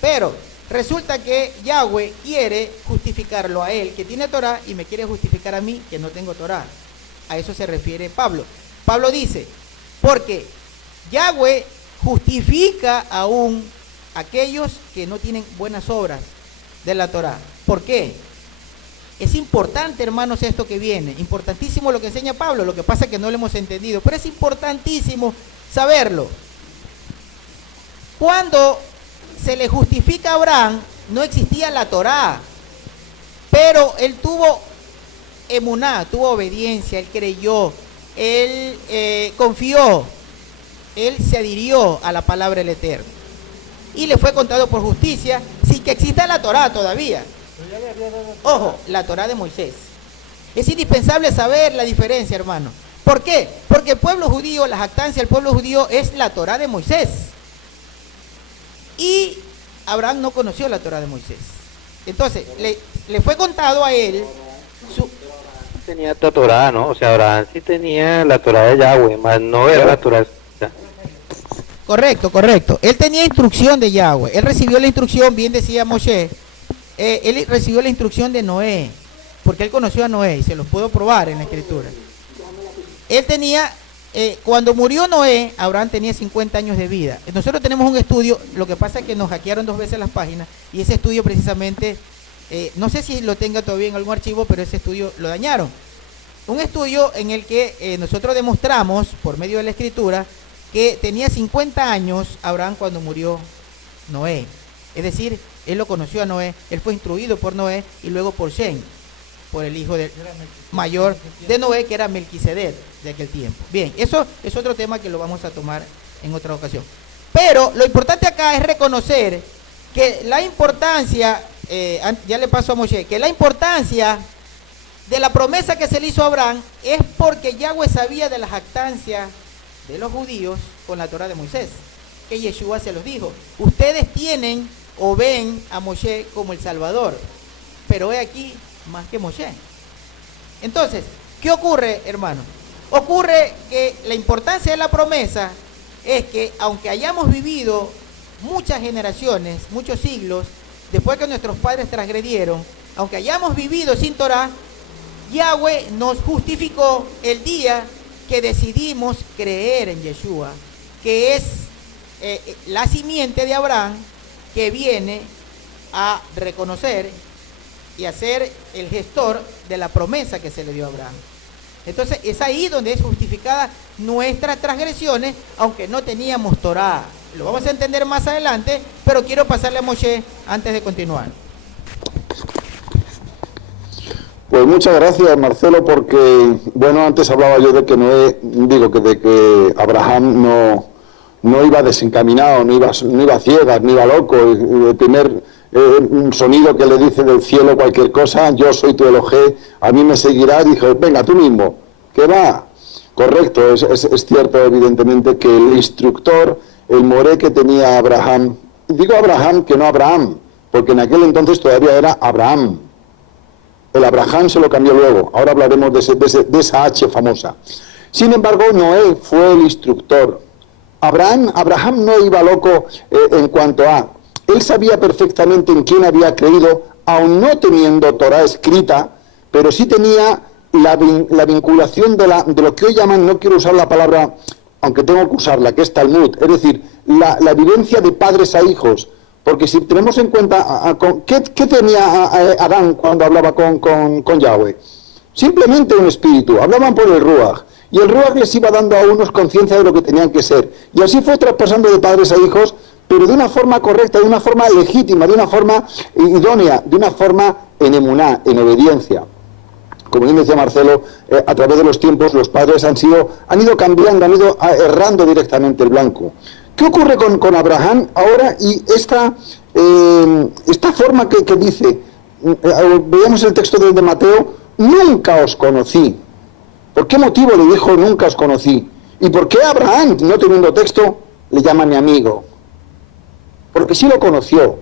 Pero resulta que Yahweh quiere justificarlo a él, que tiene Torá, y me quiere justificar a mí, que no tengo Torá. A eso se refiere Pablo. Pablo dice, porque Yahweh justifica aún a aquellos que no tienen buenas obras de la Torá. ¿Por qué? Es importante, hermanos, esto que viene. Importantísimo lo que enseña Pablo. Lo que pasa es que no lo hemos entendido, pero es importantísimo saberlo. Cuando se le justifica a Abraham, no existía la Torá, pero él tuvo emuná, tuvo obediencia, él creyó, él confió, él se adhirió a la palabra del Eterno. y le fue contado por justicia, sin que exista la Torá todavía. Ojo, la Torá de Moisés. Es indispensable saber la diferencia, hermano. ¿Por qué? Porque el pueblo judío, la jactancia del pueblo judío es la Torá de Moisés. Y Abraham no conoció la Torá de Moisés. Entonces, le fue contado a él tenía esta Torá, ¿no? O sea, Abraham sí tenía la Torá de Yahweh, más no era la Torá. Correcto, correcto. Él tenía instrucción de Yahweh. Él recibió la instrucción, bien decía Moshe, él recibió la instrucción de Noé, porque él conoció a Noé, y se los puedo probar en la Escritura. Él tenía, cuando murió Noé, Abraham tenía 50 años de vida. Nosotros tenemos un estudio, lo que pasa es que nos hackearon 2 veces las páginas, y ese estudio precisamente, no sé si lo tenga todavía en algún archivo, pero ese estudio lo dañaron. Un estudio en el que nosotros demostramos, por medio de la Escritura, que tenía 50 años Abraham cuando murió Noé. Es decir, él lo conoció a Noé, él fue instruido por Noé y luego por Shem, por el hijo mayor de Noé, que era Melquisedec de aquel tiempo. Bien, eso es otro tema que lo vamos a tomar en otra ocasión. Pero lo importante acá es reconocer que la importancia, ya le paso a Moshe, que la importancia de la promesa que se le hizo a Abraham es porque Yahweh sabía de la jactancia de los judíos con la Torá de Moisés, que Yeshua se los dijo: ustedes tienen o ven a Moshe como el Salvador, pero he aquí más que Moshe. Entonces, ¿qué ocurre, hermano? Ocurre que la importancia de la promesa es que, aunque hayamos vivido muchas generaciones, muchos siglos, después que nuestros padres transgredieron, aunque hayamos vivido sin Torá, Yahweh nos justificó el día que decidimos creer en Yeshua, que es la simiente de Abraham, que viene a reconocer y a ser el gestor de la promesa que se le dio a Abraham. Entonces es ahí donde es justificada nuestras transgresiones, aunque no teníamos Torá. Lo vamos a entender más adelante, pero quiero pasarle a Moshe antes de continuar. Pues muchas gracias, Marcelo, porque, bueno, antes hablaba yo de que de que Abraham no iba desencaminado, no iba a ciegas, no iba loco. El primer sonido que le dice del cielo cualquier cosa: yo soy tu Elohé, a mí me seguirás. Dijo: venga, tú mismo, ¿qué va? Correcto, es cierto, evidentemente, que el instructor, el moré que tenía Abraham, digo Abraham que no Abraham, porque en aquel entonces todavía era Abraham. El Abraham se lo cambió luego, ahora hablaremos de esa H famosa. Sin embargo, Noé fue el instructor. Abraham no iba loco en cuanto a... Él sabía perfectamente en quién había creído, aun no teniendo Torá escrita, pero sí tenía la vinculación de lo que hoy llaman, no quiero usar la palabra, aunque tengo que usarla, que es Talmud, es decir, la vivencia de padres a hijos. Porque si tenemos en cuenta, ¿qué tenía Adán cuando hablaba con Yahweh? Simplemente un espíritu, hablaban por el Ruach, y el Ruach les iba dando a unos conciencia de lo que tenían que ser. Y así fue traspasando de padres a hijos, pero de una forma correcta, de una forma legítima, de una forma idónea, de una forma en emuná, en obediencia. Como bien decía Marcelo, a través de los tiempos los padres han ido cambiando, han ido errando directamente el blanco. ¿Qué ocurre con Abraham ahora y esta forma que dice, veamos el texto de Mateo: nunca os conocí? ¿Por qué motivo le dijo nunca os conocí? ¿Y por qué Abraham, no teniendo texto, le llama mi amigo? Porque sí lo conoció,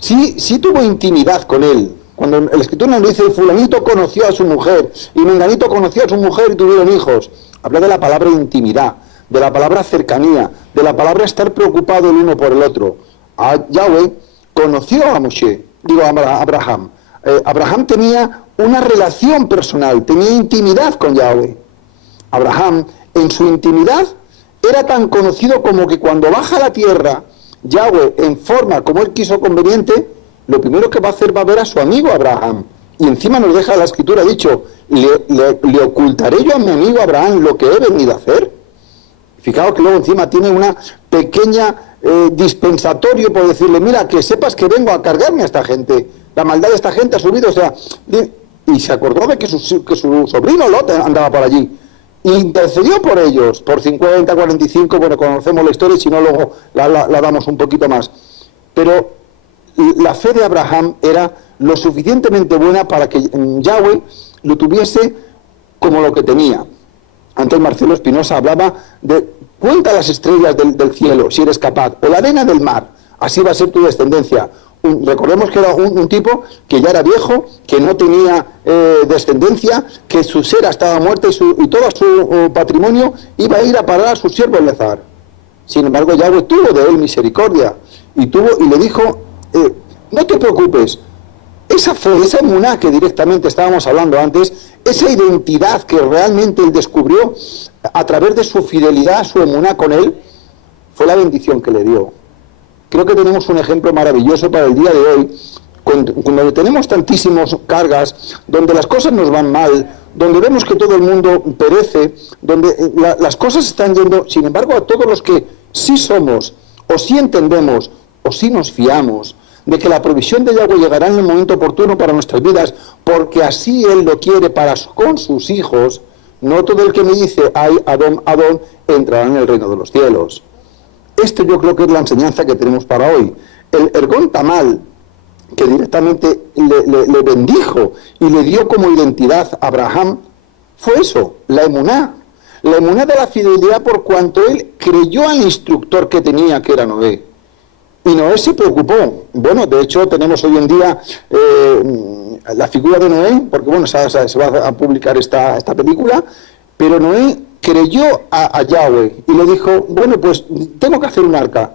sí tuvo intimidad con él. Cuando el escritor nos dice: fulanito conoció a su mujer y menganito conoció a su mujer y tuvieron hijos, habla de la palabra intimidad, de la palabra cercanía, de la palabra estar preocupado el uno por el otro. Yahweh conoció a Abraham. Abraham tenía una relación personal, tenía intimidad con Yahweh. Abraham, en su intimidad, era tan conocido como que cuando baja a la tierra, Yahweh, en forma como él quiso conveniente, lo primero que va a hacer va a ver a su amigo Abraham. Y encima nos deja la escritura dicho: le ocultaré yo a mi amigo Abraham lo que he venido a hacer. Fijaos que luego encima tiene una pequeña dispensatorio por decirle: mira, que sepas que vengo a cargarme a esta gente, la maldad de esta gente ha subido, o sea, y se acordó de que su sobrino Lot andaba por allí, intercedió por ellos, por 50, 45, bueno, conocemos la historia y si no luego la damos un poquito más. pero la fe de Abraham era lo suficientemente buena para que Yahweh lo tuviese como lo que tenía. Antes Marcelo Espinosa hablaba de cuenta las estrellas del cielo, si eres capaz, o la arena del mar, así va a ser tu descendencia. Recordemos que era un tipo que ya era viejo, que no tenía descendencia, que su sera estaba muerta y todo su patrimonio iba a ir a parar a su siervo Elazar. Sin embargo, Yahweh tuvo de él misericordia y le dijo, no te preocupes, esa fe, esa emuná que directamente estábamos hablando antes, esa identidad que realmente él descubrió a través de su fidelidad, su emuná con él, fue la bendición que le dio. Creo que tenemos un ejemplo maravilloso para el día de hoy, cuando tenemos tantísimas cargas, donde las cosas nos van mal, donde vemos que todo el mundo perece, donde las cosas están yendo, sin embargo, a todos los que sí somos, o sí entendemos, o sí nos fiamos, de que la provisión de Yahweh llegará en el momento oportuno para nuestras vidas, porque así Él lo quiere con sus hijos, no todo el que me dice, ay, Adón, Adón, entrará en el reino de los cielos. Esto yo creo que es la enseñanza que tenemos para hoy. El Ergón Tamal, que directamente le bendijo y le dio como identidad a Abraham, fue eso, la emuná de la fidelidad por cuanto él creyó al instructor que tenía, que era Noé. Y Noé se preocupó. Bueno, de hecho tenemos hoy en día la figura de Noé, porque bueno, se va a publicar esta película, pero Noé creyó a Yahweh y le dijo, bueno, pues tengo que hacer un arca.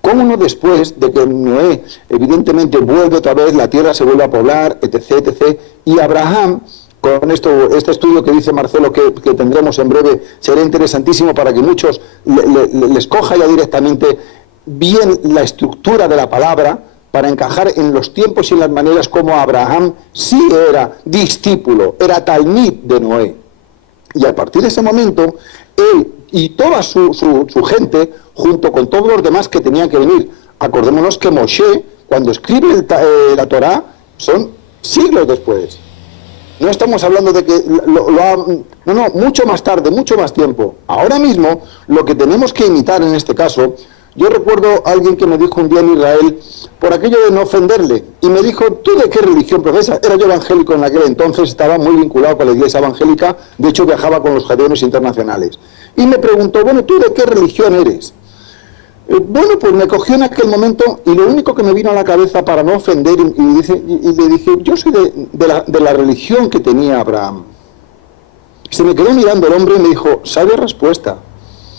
¿Cómo no después de que Noé evidentemente vuelve otra vez, la tierra se vuelve a poblar, etc., etc., y Abraham, con este estudio que dice Marcelo que tendremos en breve, será interesantísimo para que muchos les coja ya directamente bien la estructura de la palabra, para encajar en los tiempos y en las maneras como Abraham sí era discípulo, era talmid de Noé. Y a partir de ese momento, él y toda su gente, junto con todos los demás que tenían que venir, acordémonos que Moshe, cuando escribe la Torá, son siglos después. No estamos hablando de que no, mucho más tarde, mucho más tiempo. Ahora mismo, lo que tenemos que imitar en este caso, yo recuerdo a alguien que me dijo un día en Israel, por aquello de no ofenderle, y me dijo, ¿tú de qué religión profesas? Era yo evangélico en aquel entonces, estaba muy vinculado con la iglesia evangélica, de hecho viajaba con los Gedeones internacionales. Y me preguntó, bueno, ¿tú de qué religión eres? Bueno, pues me cogió en aquel momento, y lo único que me vino a la cabeza para no ofender, y le dije, yo soy de la religión que tenía Abraham. Se me quedó mirando el hombre y me dijo, sabia respuesta,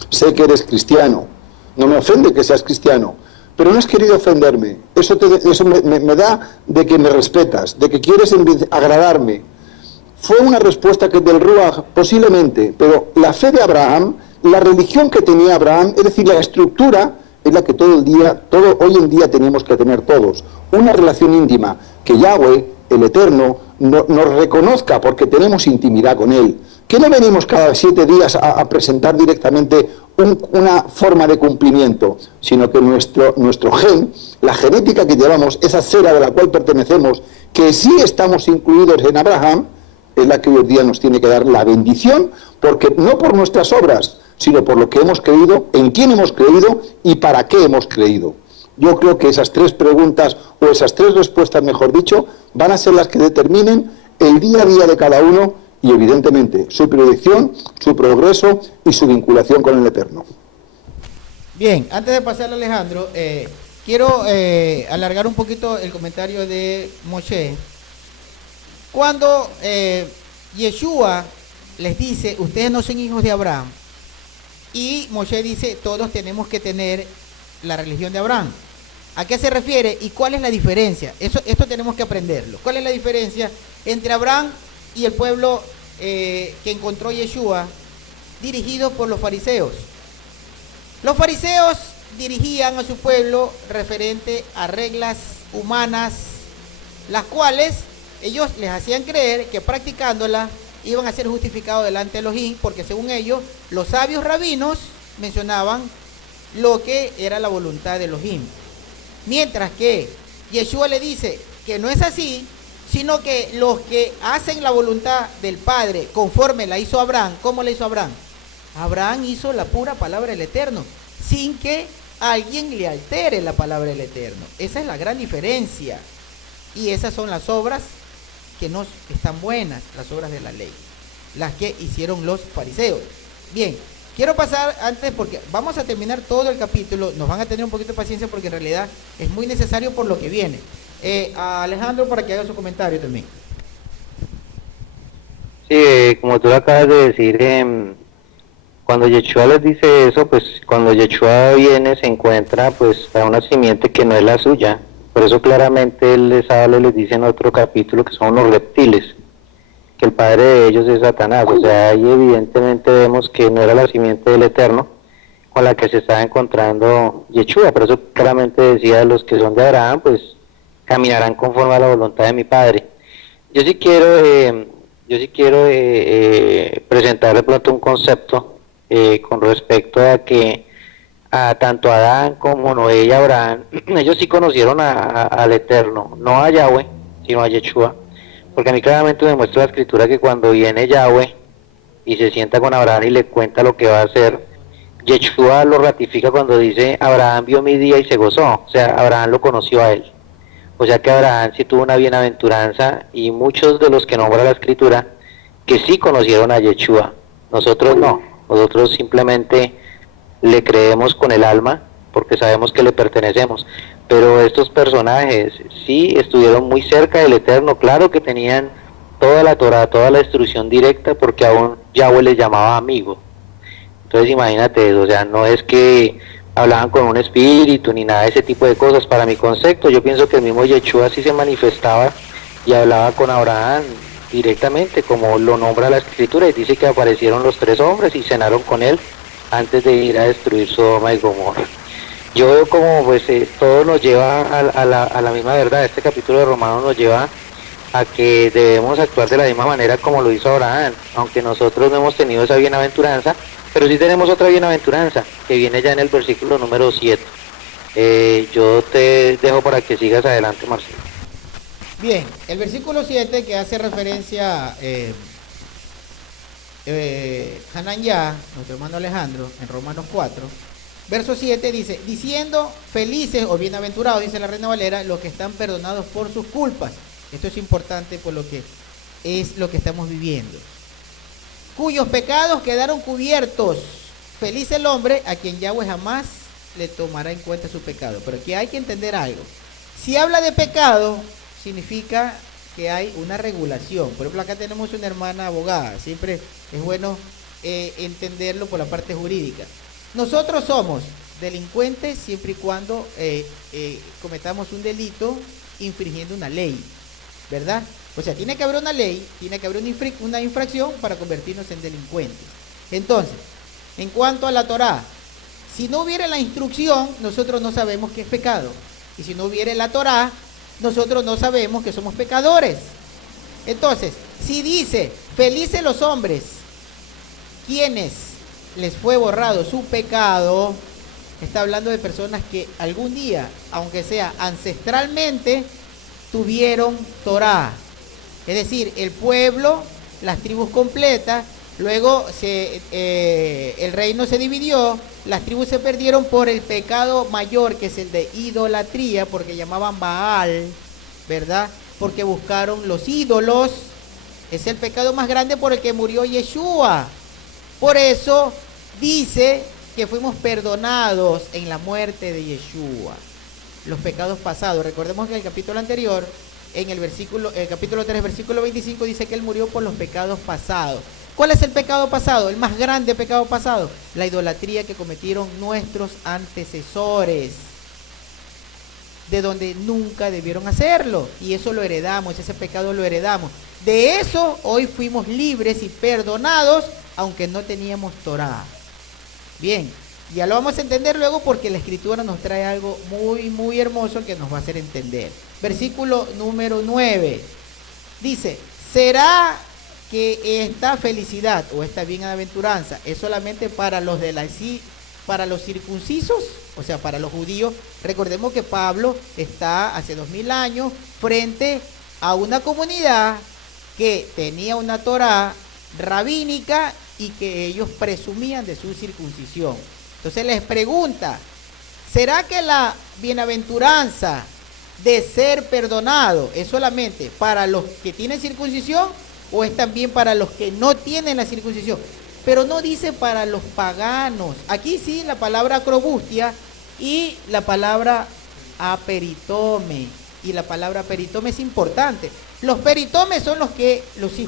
sé que eres cristiano. No me ofende que seas cristiano, pero no has querido ofenderme. Eso me da de que me respetas, de que quieres agradarme. Fue una respuesta que del Ruach, posiblemente, pero la fe de Abraham, la religión que tenía Abraham, es decir, la estructura, es la que hoy en día tenemos que tener todos. Una relación íntima, que Yahweh, el Eterno, nos reconozca porque tenemos intimidad con Él. Que no venimos cada 7 días a presentar directamente una forma de cumplimiento, sino que nuestro gen, la genética que llevamos, esa cera de la cual pertenecemos, que sí estamos incluidos en Abraham, es la que hoy en día nos tiene que dar la bendición, porque no por nuestras obras, sino por lo que hemos creído, en quién hemos creído y para qué hemos creído. Yo creo que esas 3 preguntas, o esas 3 respuestas, mejor dicho, van a ser las que determinen el día a día de cada uno y, evidentemente, su proyección, su progreso y su vinculación con el Eterno. Bien, antes de pasar a Alejandro, quiero alargar un poquito el comentario de Moshe. Cuando Yeshua les dice, ustedes no son hijos de Abraham, y Moshe dice, todos tenemos que tener la religión de Abraham. ¿A qué se refiere y cuál es la diferencia? Esto tenemos que aprenderlo. ¿Cuál es la diferencia entre Abraham y el pueblo que encontró Yeshua, dirigido por los fariseos? Los fariseos dirigían a su pueblo referente a reglas humanas, las cuales ellos les hacían creer que practicándolas iban a ser justificados delante de Elohim, porque según ellos, los sabios rabinos mencionaban lo que era la voluntad de Elohim. Mientras que Yeshua le dice que no es así, sino que los que hacen la voluntad del Padre conforme la hizo Abraham. ¿Cómo la hizo Abraham? Abraham hizo la pura palabra del Eterno, sin que alguien le altere la palabra del Eterno. Esa es la gran diferencia. Y esas son las obras que no están buenas, las obras de la ley, las que hicieron los fariseos. Bien, quiero pasar antes, porque vamos a terminar todo el capítulo, nos van a tener un poquito de paciencia porque en realidad es muy necesario por lo que viene. A Alejandro para que haga su comentario también. Sí, como tú acabas de decir, cuando Yeshua les dice eso, pues cuando Yeshua viene se encuentra pues a una simiente que no es la suya. Por eso claramente él les habla y les dice en otro capítulo que son los reptiles, que el padre de ellos es Satanás. O sea, ahí evidentemente vemos que no era la simiente del Eterno con la que se estaba encontrando Yeshua. Por eso claramente decía, los que son de Abraham pues caminarán conforme a la voluntad de mi padre. Yo sí quiero presentar de pronto un concepto con respecto a que tanto Adán como Noé y Abraham, ellos sí conocieron al Eterno, no a Yahweh, sino a Yeshua, porque a mí claramente me muestra la escritura que cuando viene Yahweh y se sienta con Abraham y le cuenta lo que va a hacer, Yeshua lo ratifica cuando dice, Abraham vio mi día y se gozó, o sea, Abraham lo conoció a él. O sea que Abraham sí tuvo una bienaventuranza, y muchos de los que nombra la escritura que sí conocieron a Yeshua. Nosotros no, nosotros simplemente le creemos con el alma porque sabemos que le pertenecemos. Pero estos personajes sí estuvieron muy cerca del Eterno, claro que tenían toda la Torah, toda la instrucción directa, porque aún Yahweh les llamaba amigo. Entonces imagínate, o sea, no es que hablaban con un espíritu ni nada de ese tipo de cosas. Para mi concepto, yo pienso que el mismo Yeshua sí se manifestaba y hablaba con Abraham directamente, como lo nombra la escritura, y dice que aparecieron los 3 hombres y cenaron con él antes de ir a destruir Sodoma y Gomorra. Yo veo como pues todo nos lleva a la misma verdad. Este capítulo de Romanos nos lleva a que debemos actuar de la misma manera como lo hizo Abraham, aunque nosotros no hemos tenido esa bienaventuranza, pero sí tenemos otra bienaventuranza, que viene ya en el versículo número 7. Yo te dejo para que sigas adelante, Marcelo. Bien, el versículo 7 que hace referencia Hananyah, nuestro hermano Alejandro, en Romanos 4, verso 7 dice, diciendo felices o bienaventurados, dice la Reina Valera, los que están perdonados por sus culpas. Esto es importante por lo que es lo que estamos viviendo. Cuyos pecados quedaron cubiertos. Feliz el hombre a quien Yahweh jamás le tomará en cuenta su pecado. Pero aquí hay que entender algo. Si habla de pecado, significa que hay una regulación. Por ejemplo, acá tenemos una hermana abogada. Siempre es bueno entenderlo por la parte jurídica. Nosotros somos delincuentes siempre y cuando cometamos un delito infringiendo una ley, ¿verdad? O sea, tiene que haber una ley, tiene que haber una infracción para convertirnos en delincuentes. Entonces, en cuanto a la Torá, si no hubiera la instrucción, nosotros no sabemos qué es pecado. Y si no hubiera la Torá, nosotros no sabemos que somos pecadores. Entonces, si dice, felices los hombres, quienes les fue borrado su pecado, está hablando de personas que algún día, aunque sea ancestralmente, tuvieron Torá. Es decir, el pueblo, las tribus completas, luego el reino se dividió, las tribus se perdieron por el pecado mayor, que es el de idolatría, porque llamaban Baal, ¿verdad? Porque buscaron los ídolos. Es el pecado más grande por el que murió Yeshua. Por eso dice que fuimos perdonados en la muerte de Yeshua. Los pecados pasados. Recordemos que en el capítulo anterior, en el capítulo 3, versículo 25, dice que Él murió por los pecados pasados. ¿Cuál es el pecado pasado? El más grande pecado pasado. La idolatría que cometieron nuestros antecesores, de donde nunca debieron hacerlo. Y eso lo heredamos, ese pecado lo heredamos. De eso hoy fuimos libres y perdonados, aunque no teníamos Torá. Bien, ya lo vamos a entender luego porque la Escritura nos trae algo muy, muy hermoso que nos va a hacer entender. Versículo número 9. Dice, ¿será que esta felicidad o esta bienaventuranza es solamente para los para los circuncisos? O sea, para los judíos. Recordemos que Pablo está hace 2000 años frente a una comunidad que tenía una Torá rabínica y que ellos presumían de su circuncisión. Entonces les pregunta, ¿será que la bienaventuranza de ser perdonado es solamente para los que tienen circuncisión o es también para los que no tienen la circuncisión? Pero no dice para los paganos. Aquí sí la palabra acrobustia y la palabra aperitome. Y la palabra aperitome es importante. Los peritomes son los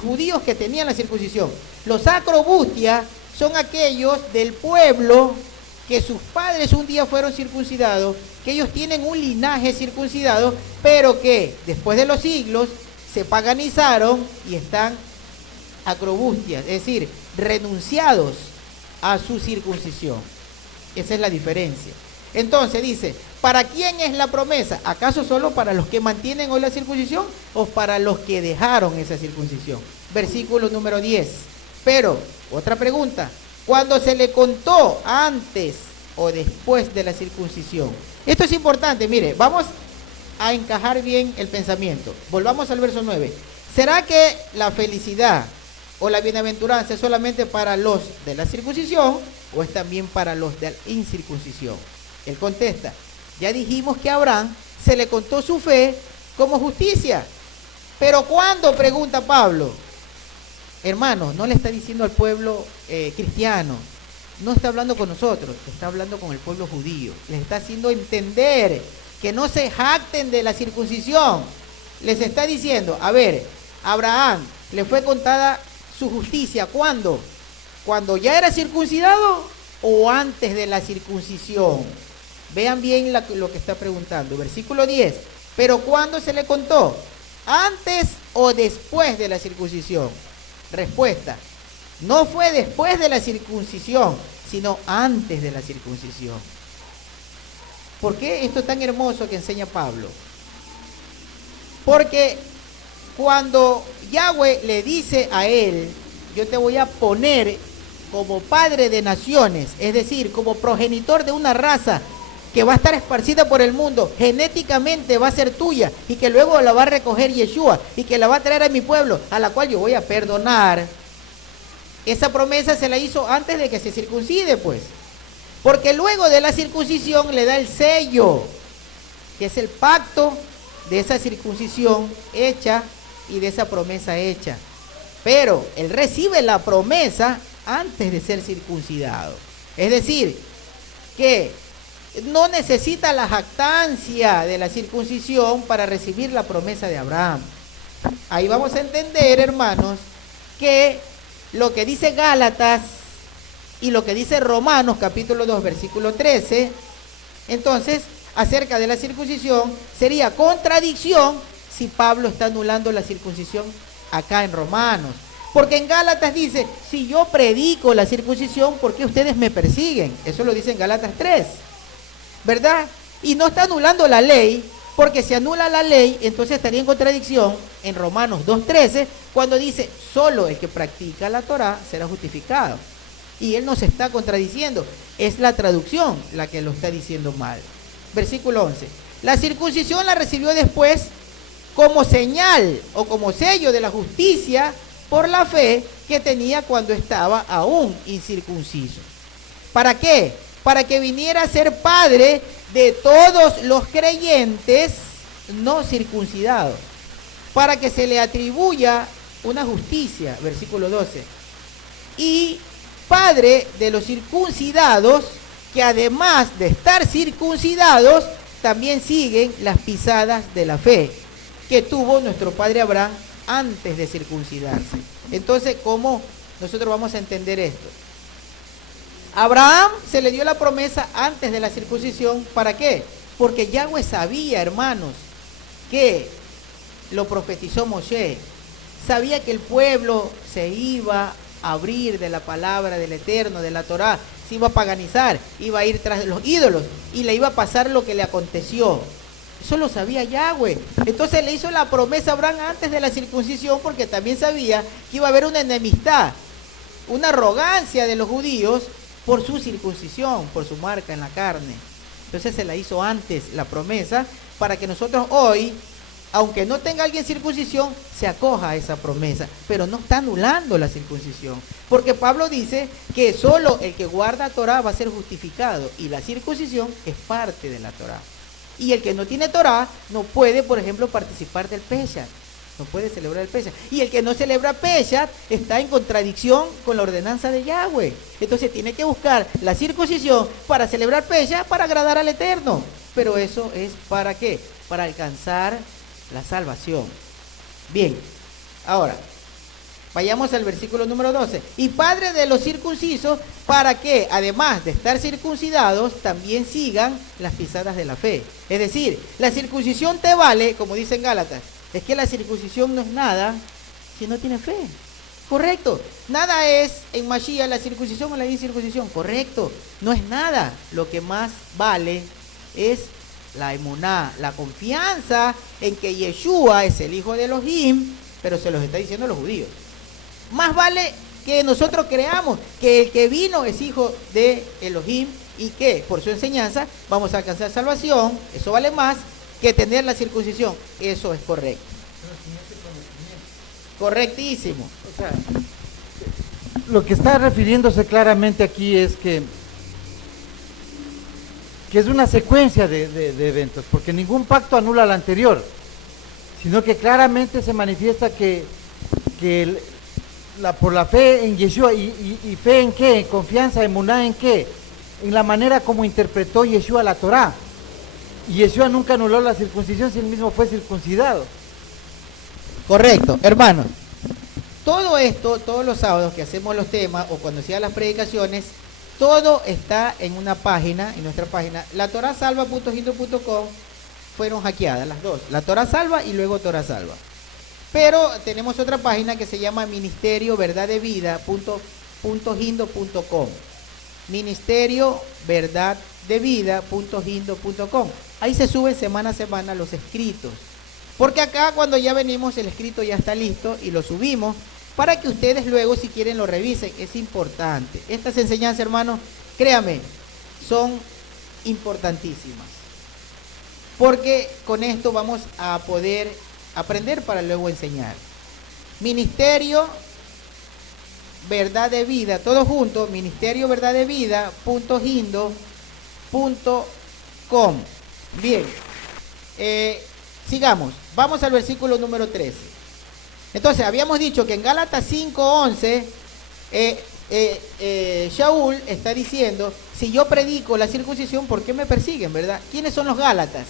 judíos que tenían la circuncisión. Los acrobustia son aquellos del pueblo que sus padres un día fueron circuncidados, que ellos tienen un linaje circuncidado, pero que después de los siglos se paganizaron y están acrobustias, es decir, renunciados a su circuncisión. Esa es la diferencia. Entonces dice, ¿para quién es la promesa? ¿Acaso solo para los que mantienen hoy la circuncisión o para los que dejaron esa circuncisión? Versículo número 10. Pero, otra pregunta, ¿cuándo se le contó antes o después de la circuncisión? Esto es importante, mire, vamos a encajar bien el pensamiento. Volvamos al verso 9. ¿Será que la felicidad o la bienaventuranza es solamente para los de la circuncisión o es también para los de la incircuncisión? Él contesta, ya dijimos que a Abraham se le contó su fe como justicia. ¿Pero cuándo? Pregunta Pablo. Hermano, no le está diciendo al pueblo cristiano, no está hablando con nosotros, está hablando con el pueblo judío. Les está haciendo entender que no se jacten de la circuncisión. Les está diciendo, a ver, a Abraham le fue contada su justicia. ¿Cuándo? ¿Cuando ya era circuncidado o antes de la circuncisión? Vean bien lo que está preguntando. Versículo 10. ¿Pero cuándo se le contó? ¿Antes o después de la circuncisión? Respuesta. No fue después de la circuncisión, sino antes de la circuncisión. ¿Por qué esto es tan hermoso que enseña Pablo? Porque cuando Yahweh le dice a él, yo te voy a poner como padre de naciones, es decir, como progenitor de una raza que va a estar esparcida por el mundo, genéticamente va a ser tuya y que luego la va a recoger Yeshua y que la va a traer a mi pueblo, a la cual yo voy a perdonar. Esa promesa se la hizo antes de que se circuncide, pues. Porque luego de la circuncisión le da el sello, que es el pacto de esa circuncisión hecha y de esa promesa hecha. Pero él recibe la promesa antes de ser circuncidado. Es decir, que no necesita la jactancia de la circuncisión para recibir la promesa de Abraham. Ahí vamos a entender, hermanos, que lo que dice Gálatas y lo que dice Romanos capítulo 2 versículo 13, entonces acerca de la circuncisión sería contradicción si Pablo está anulando la circuncisión acá en Romanos. Porque en Gálatas dice, si yo predico la circuncisión, ¿por qué ustedes me persiguen? Eso lo dice en Gálatas 3, ¿verdad? Y no está anulando la ley, porque si anula la ley, entonces estaría en contradicción en Romanos 2.13, cuando dice, solo el que practica la Torá será justificado. Y él no se está contradiciendo, es la traducción la que lo está diciendo mal. Versículo 11, la circuncisión la recibió después como señal o como sello de la justicia por la fe que tenía cuando estaba aún incircunciso. ¿Para qué? Para que viniera a ser padre de todos los creyentes no circuncidados, para que se le atribuya una justicia, versículo 12, y padre de los circuncidados, que además de estar circuncidados, también siguen las pisadas de la fe que tuvo nuestro padre Abraham antes de circuncidarse. Entonces, ¿cómo nosotros vamos a entender esto? Abraham se le dio la promesa antes de la circuncisión. ¿Para qué? Porque Yahweh sabía, hermanos, que lo profetizó Moshe. Sabía que el pueblo se iba a abrir de la palabra del Eterno, de la Torá, se iba a paganizar, iba a ir tras los ídolos y le iba a pasar lo que le aconteció. Eso lo sabía Yahweh. Entonces le hizo la promesa a Abraham antes de la circuncisión, porque también sabía que iba a haber una enemistad, una arrogancia de los judíos por su circuncisión, por su marca en la carne. Entonces se la hizo antes la promesa, para que nosotros hoy, aunque no tenga alguien circuncisión, se acoja a esa promesa, pero no está anulando la circuncisión, porque Pablo dice que solo el que guarda Torá va a ser justificado, y la circuncisión es parte de la Torá. Y el que no tiene Torá no puede, por ejemplo, participar del Peshat, no puede celebrar el Peshat. Y el que no celebra Peshat está en contradicción con la ordenanza de Yahweh. Entonces tiene que buscar la circuncisión para celebrar Peshat, para agradar al Eterno. Pero eso es ¿para qué? Para alcanzar la salvación. Bien, ahora vayamos al versículo número 12. Y padre de los circuncisos, para que además de estar circuncidados, también sigan las pisadas de la fe. Es decir, la circuncisión te vale, como dicen Gálatas, es que la circuncisión no es nada si no tiene fe. Correcto. Nada es en Mashiach la circuncisión o la incircuncisión. Correcto. No es nada. Lo que más vale es la emuná, la confianza en que Yeshua es el hijo de Elohim, pero se los está diciendo a los judíos. Más vale que nosotros creamos que el que vino es hijo de Elohim y que por su enseñanza vamos a alcanzar salvación. Eso vale más que tener la circuncisión. Eso es correcto. Correctísimo. O sea, lo que está refiriéndose claramente aquí es que es una secuencia de eventos, porque ningún pacto anula al anterior, sino que claramente se manifiesta que por la fe en Yeshua, y fe en qué, confianza, emuná en qué, en la manera como interpretó Yeshua la Torá. Y Yeshua nunca anuló la circuncisión si él mismo fue circuncidado. Correcto, hermano. Todo esto, todos los sábados que hacemos los temas o cuando hacía las predicaciones, todo está en una página, en nuestra página. La torasalva.hindu.com fueron hackeadas las dos. La Torah Salva y luego Torah Salva. Pero tenemos otra página que se llama Ministerio Verdad de Vida.hindu.com. Ministerio Verdad de Vida.hindu.com. Ahí se suben semana a semana los escritos. Porque acá cuando ya venimos el escrito ya está listo y lo subimos para que ustedes luego si quieren lo revisen. Es importante. Estas enseñanzas, hermanos, créanme, son importantísimas. Porque con esto vamos a poder aprender para luego enseñar. Ministerio Verdad de Vida, todo junto, Ministerio Verdad de Vida.hindu.com. Bien, sigamos, vamos al versículo número 13. Entonces, habíamos dicho que en Gálatas 5:11, Shaul está diciendo, si yo predico la circuncisión, ¿por qué me persiguen, verdad? ¿Quiénes son los Gálatas?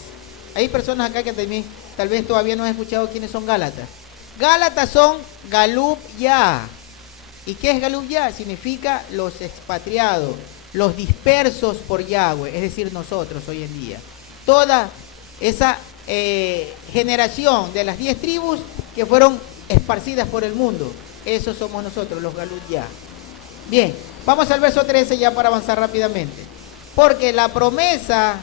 Hay personas acá que también, tal vez todavía no han escuchado quiénes son Gálatas. Gálatas son Galub Ya. ¿Y qué es Galub Ya? Significa los expatriados, los dispersos por Yahweh, es decir, nosotros hoy en día. Toda esa generación de las 10 tribus que fueron esparcidas por el mundo, esos somos nosotros, los Galub Ya. Bien, vamos al verso 13 ya para avanzar rápidamente. Porque la promesa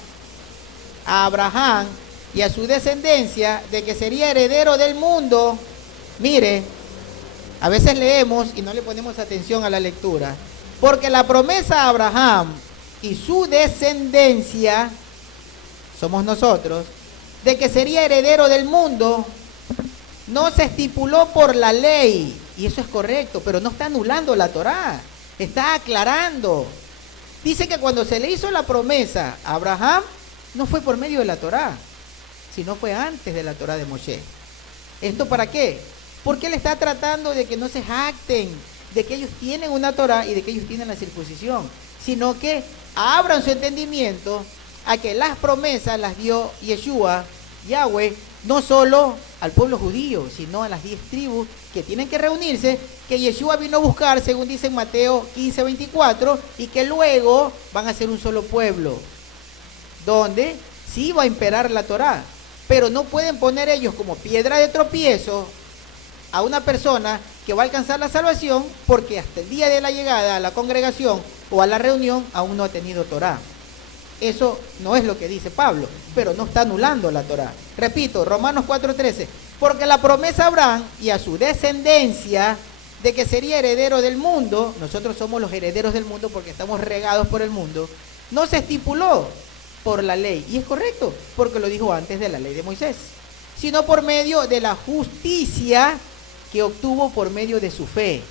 a Abraham y a su descendencia de que sería heredero del mundo, mire, a veces leemos y no le ponemos atención a la lectura, porque la promesa a Abraham y su descendencia, somos nosotros, de que sería heredero del mundo, no se estipuló por la ley, y eso es correcto, pero no está anulando la Torá, está aclarando. Dice que cuando se le hizo la promesa a Abraham, no fue por medio de la Torá, sino fue antes de la Torá de Moshe. ¿Esto para qué? Porque él está tratando de que no se jacten de que ellos tienen una Torá y de que ellos tienen la circuncisión, sino que abran su entendimiento a que las promesas las dio Yeshua, Yahweh, no solo al pueblo judío, sino a las 10 tribus que tienen que reunirse, que Yeshua vino a buscar, según dice en Mateo 15:24, y que luego van a ser un solo pueblo, donde sí va a imperar la Torá, pero no pueden poner ellos como piedra de tropiezo a una persona que va a alcanzar la salvación, porque hasta el día de la llegada a la congregación o a la reunión aún no ha tenido Torá. Eso no es lo que dice Pablo, pero no está anulando la Torá. Repito, Romanos 4:13, porque la promesa a Abraham y a su descendencia de que sería heredero del mundo, nosotros somos los herederos del mundo porque estamos regados por el mundo, no se estipuló por la ley, y es correcto, porque lo dijo antes de la ley de Moisés. sino por medio de la justicia que obtuvo por medio de su fe.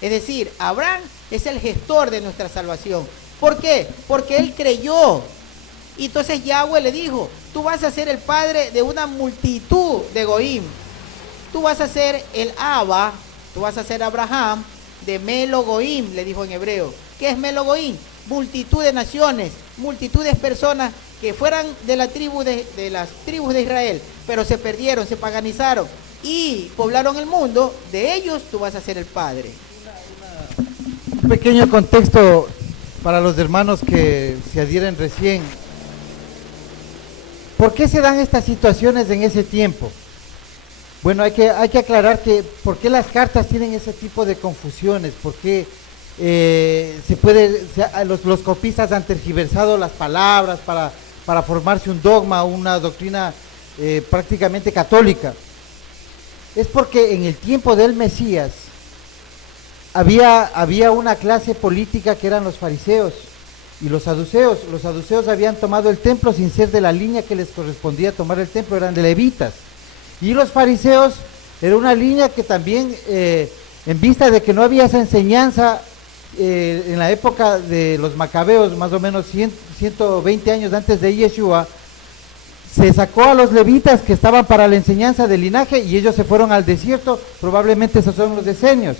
Es decir, Abraham es el gestor de nuestra salvación. ¿Por qué? Porque él creyó. Y entonces Yahweh le dijo, tú vas a ser el padre de una multitud de Goim. Tú vas a ser el Abba, tú vas a ser Abraham de Melo Goim, le dijo en hebreo. ¿Qué es Melo Goim? Multitud de naciones, multitud de personas que fueran de la tribu de las tribus de Israel, pero se perdieron, se paganizaron y poblaron el mundo. De ellos tú vas a ser el padre. Un pequeño contexto para los hermanos que se adhieren recién. ¿Por qué se dan estas situaciones en ese tiempo? Bueno, hay que aclarar que por qué las cartas tienen ese tipo de confusiones, por qué los copistas han tergiversado las palabras para formarse un dogma, una doctrina prácticamente católica. Es porque en el tiempo del Mesías había una clase política que eran los fariseos y los saduceos. Los saduceos habían tomado el templo sin ser de la línea que les correspondía tomar el templo, eran de levitas. Y los fariseos era una línea que también, en vista de que no había esa enseñanza en la época de los macabeos, más o menos 120 años antes de Yeshua, se sacó a los levitas que estaban para la enseñanza del linaje y ellos se fueron al desierto, probablemente esos son los decenios.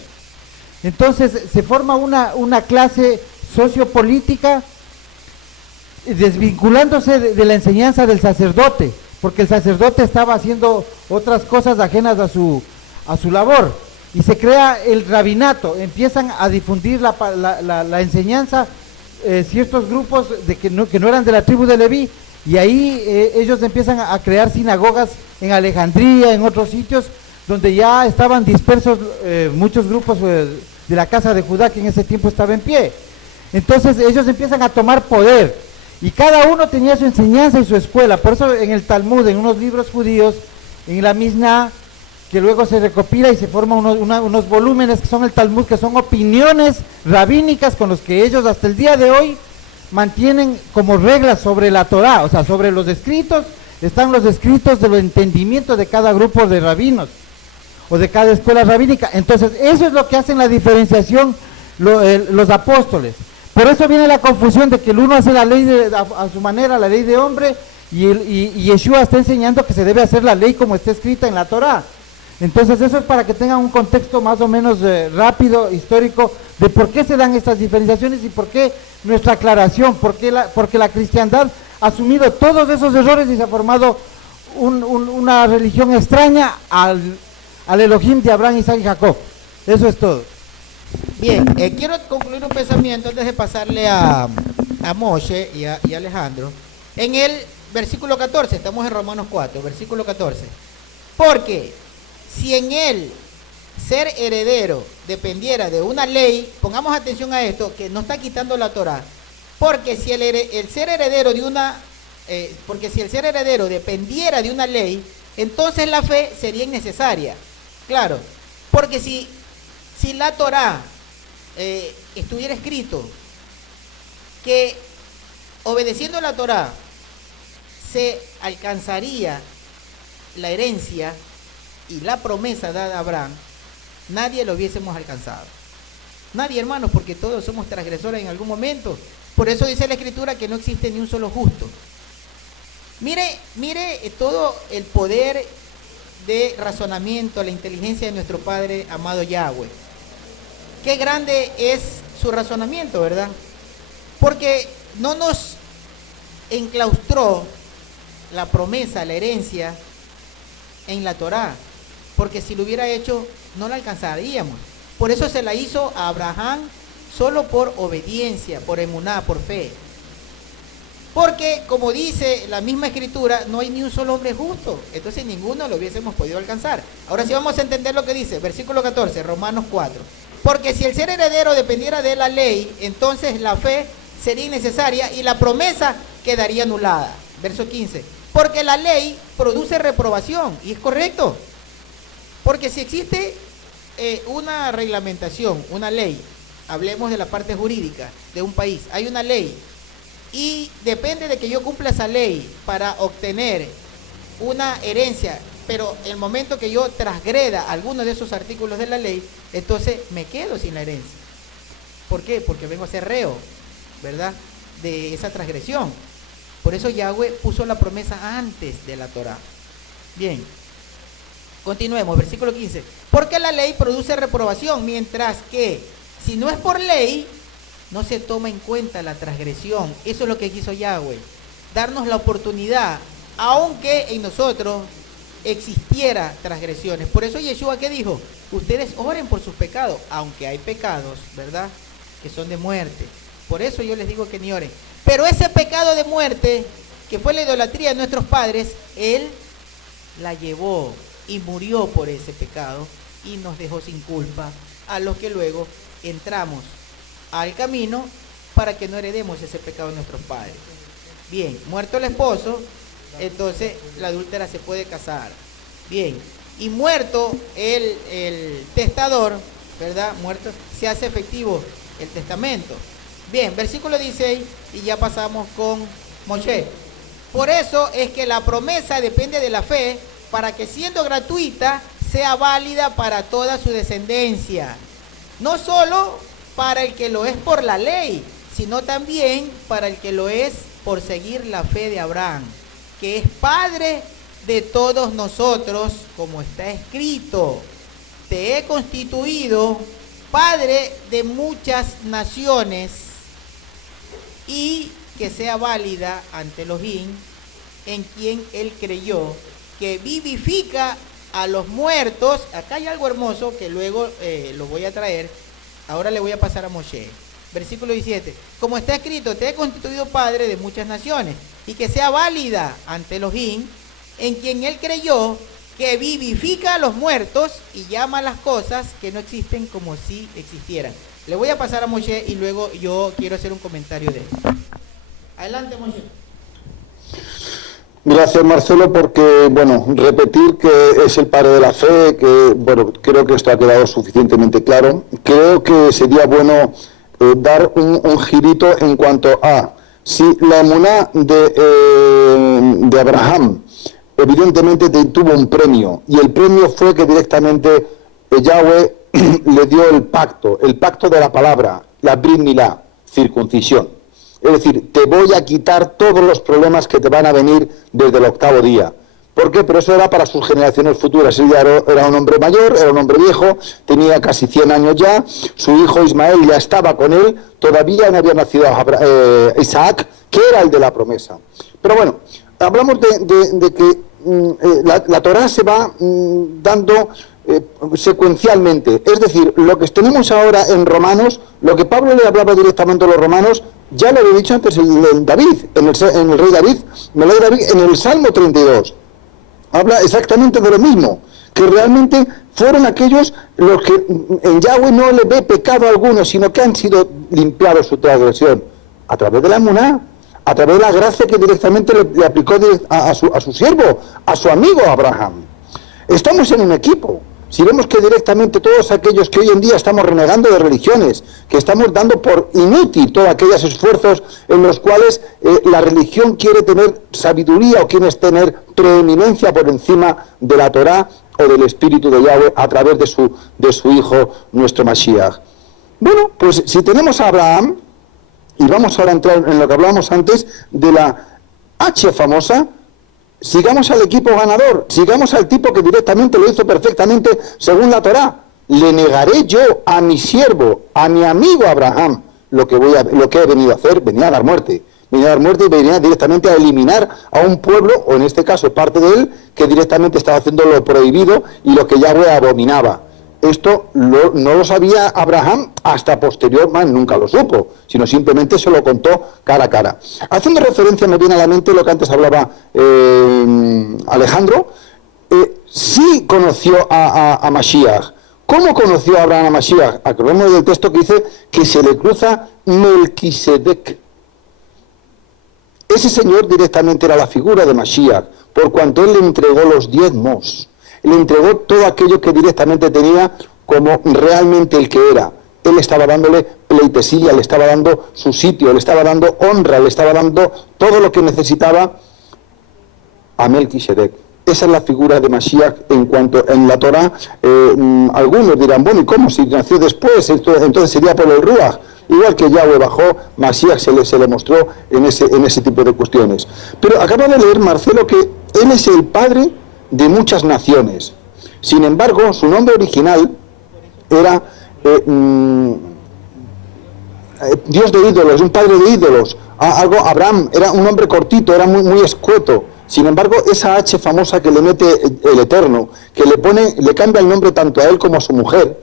Entonces se forma una clase sociopolítica desvinculándose de la enseñanza del sacerdote, porque el sacerdote estaba haciendo otras cosas ajenas a su labor, y se crea el rabinato, empiezan a difundir la enseñanza ciertos grupos que no eran de la tribu de Leví, y ahí ellos empiezan a crear sinagogas en Alejandría, en otros sitios, donde ya estaban dispersos muchos grupos de la casa de Judá, que en ese tiempo estaba en pie. Entonces ellos empiezan a tomar poder, y cada uno tenía su enseñanza y su escuela. Por eso en el Talmud, en unos libros judíos, en la Mishnah, que luego se recopila y se forman unos volúmenes que son el Talmud, que son opiniones rabínicas con los que ellos hasta el día de hoy mantienen como reglas sobre la Torá, o sea, sobre los escritos, están los escritos del entendimiento de cada grupo de rabinos, o de cada escuela rabínica. Entonces, eso es lo que hacen la diferenciación los apóstoles. Por eso viene la confusión de que el uno hace la ley a su manera, la ley de hombre, y Yeshua está enseñando que se debe hacer la ley como está escrita en la Torá. Entonces eso es para que tengan un contexto más o menos rápido, histórico, de por qué se dan estas diferenciaciones y por qué nuestra aclaración, porque la cristiandad ha asumido todos esos errores y se ha formado una religión extraña al Elohim de Abraham, Isaac y Jacob. Eso es todo. Bien, quiero concluir un pensamiento antes de pasarle a Moshe y a Alejandro. En el versículo 14, estamos en Romanos 4, versículo 14. Porque si en él ser heredero dependiera de una ley, pongamos atención a esto, que no está quitando la Torá, porque si el ser heredero de una, porque si el ser heredero dependiera de una ley, entonces la fe sería innecesaria. Claro, porque si la Torá estuviera escrito que obedeciendo la Torá se alcanzaría la herencia y la promesa dada a Abraham, nadie lo hubiésemos alcanzado. Nadie, hermanos, porque todos somos transgresores en algún momento. Por eso dice la Escritura que no existe ni un solo justo. Mire todo el poder de razonamiento, la inteligencia de nuestro Padre amado Yahweh. Qué grande es su razonamiento, ¿verdad? Porque no nos enclaustró la promesa, la herencia en la Torá, porque si lo hubiera hecho no la alcanzaríamos. Por eso se la hizo a Abraham solo por obediencia, por emuná, por fe. Porque como dice la misma Escritura, no hay ni un solo hombre justo, entonces ninguno lo hubiésemos podido alcanzar. Ahora sí vamos a entender lo que dice, versículo 14, Romanos 4. Porque si el ser heredero dependiera de la ley, entonces la fe sería innecesaria y la promesa quedaría anulada. Verso 15. Porque la ley produce reprobación, y es correcto. Porque si existe una reglamentación, una ley, hablemos de la parte jurídica de un país, hay una ley, y depende de que yo cumpla esa ley para obtener una herencia pero el momento que yo transgreda alguno de esos artículos de la ley, entonces me quedo sin la herencia. ¿Por qué? Porque vengo a ser reo, ¿verdad?, de esa transgresión. Por eso Yahweh puso la promesa antes de la Torá. Bien, continuemos, versículo 15. Porque la ley produce reprobación, mientras que si no es por ley, no se toma en cuenta la transgresión. Eso es lo que quiso Yahweh, darnos la oportunidad, aunque en nosotros existiera transgresiones. Por eso Yeshua, ¿qué dijo? Ustedes oren por sus pecados, aunque hay pecados, ¿verdad?, que son de muerte. Por eso yo les digo que ni oren. Pero ese pecado de muerte, que fue la idolatría de nuestros padres, Él la llevó y murió por ese pecado y nos dejó sin culpa a los que luego entramos al camino para que no heredemos ese pecado de nuestros padres. Bien, muerto el esposo, entonces la adúltera se puede casar. Bien, y muerto el testador, ¿verdad?, muerto, se hace efectivo el testamento. Bien, versículo 16, y ya pasamos con Moshe. Por eso es que la promesa depende de la fe, para que siendo gratuita, sea válida para toda su descendencia. No solo para el que lo es por la ley, sino también para el que lo es por seguir la fe de Abraham, que es padre de todos nosotros, como está escrito: te he constituido padre de muchas naciones, y que sea válida ante Elohim, en quien él creyó, que vivifica a los muertos. Acá hay algo hermoso que luego lo voy a traer. Ahora le voy a pasar a Moshe. Versículo 17. Como está escrito, te he constituido padre de muchas naciones, y que sea válida ante Elohim, en quien él creyó, que vivifica a los muertos y llama a las cosas que no existen como si existieran. Le voy a pasar a Moshe y luego yo quiero hacer un comentario de él. Adelante, Moshe. Gracias, Marcelo, porque, bueno, repetir que es el padre de la fe, que, bueno, creo que esto ha quedado suficientemente claro. Creo que sería bueno dar un girito en cuanto a si la emuná de Abraham evidentemente tuvo un premio, y el premio fue que directamente Yahweh le dio el pacto de la palabra, la brit milá, circuncisión. Es decir, te voy a quitar todos los problemas que te van a venir desde el 8º día. ¿Por qué? Pero eso era para sus generaciones futuras. Él ya era un hombre mayor, era un hombre viejo, tenía casi 100 años ya, su hijo Ismael ya estaba con él, todavía no había nacido Isaac, que era el de la promesa. Pero bueno, hablamos de que la Torá se va dando secuencialmente. Es decir, lo que tenemos ahora en Romanos, lo que Pablo le hablaba directamente a los romanos, ya lo había dicho antes en David, en el rey David, en el Salmo 32. Habla exactamente de lo mismo, que realmente fueron aquellos los que en Yahweh no le ve pecado alguno, sino que han sido limpiados su transgresión a través de la emuná, a través de la gracia que directamente le aplicó a su siervo, a su amigo Abraham. Estamos en un equipo. Si vemos que directamente todos aquellos que hoy en día estamos renegando de religiones, que estamos dando por inútil todos aquellos esfuerzos en los cuales la religión quiere tener sabiduría o quiere tener preeminencia por encima de la Torá o del Espíritu de Yahweh a través de su Hijo, nuestro Mashiach. Bueno, pues si tenemos a Abraham, y vamos ahora a entrar en lo que hablábamos antes de la H famosa, sigamos al equipo ganador, sigamos al tipo que directamente lo hizo perfectamente según la Torá. Le negaré yo a mi siervo, a mi amigo Abraham, lo que he venido a hacer. Venía a dar muerte y venía directamente a eliminar a un pueblo, o en este caso parte de él, que directamente estaba haciendo lo prohibido y lo que Yahweh abominaba. Esto no lo sabía Abraham hasta posterior, nunca lo supo, sino simplemente se lo contó cara a cara. Haciendo referencia, me viene a la mente lo que antes hablaba Alejandro. Sí conoció a Mashiach. ¿Cómo conoció a Abraham a Mashiach? Acordemos del texto que dice que se le cruza Melquisedec. Ese señor directamente era la figura de Mashiach, por cuanto él le entregó los diezmos. Le entregó todo aquello que directamente tenía como realmente el que era. Él estaba dándole pleitesía, le estaba dando su sitio, le estaba dando honra, le estaba dando todo lo que necesitaba a Melquisedec. Esa es la figura de Mashiach en cuanto en la Torah. Algunos dirán, bueno, ¿y cómo? Si nació después, entonces sería por el Ruach. Igual que Yahweh bajó, Mashiach se le mostró en ese tipo de cuestiones. Pero acaba de leer Marcelo que él es el padre de muchas naciones. Sin embargo, su nombre original era Dios de ídolos, un padre de ídolos. Abraham era un nombre cortito, era muy escueto. Sin embargo, esa H famosa que le mete el Eterno, que le cambia el nombre tanto a él como a su mujer,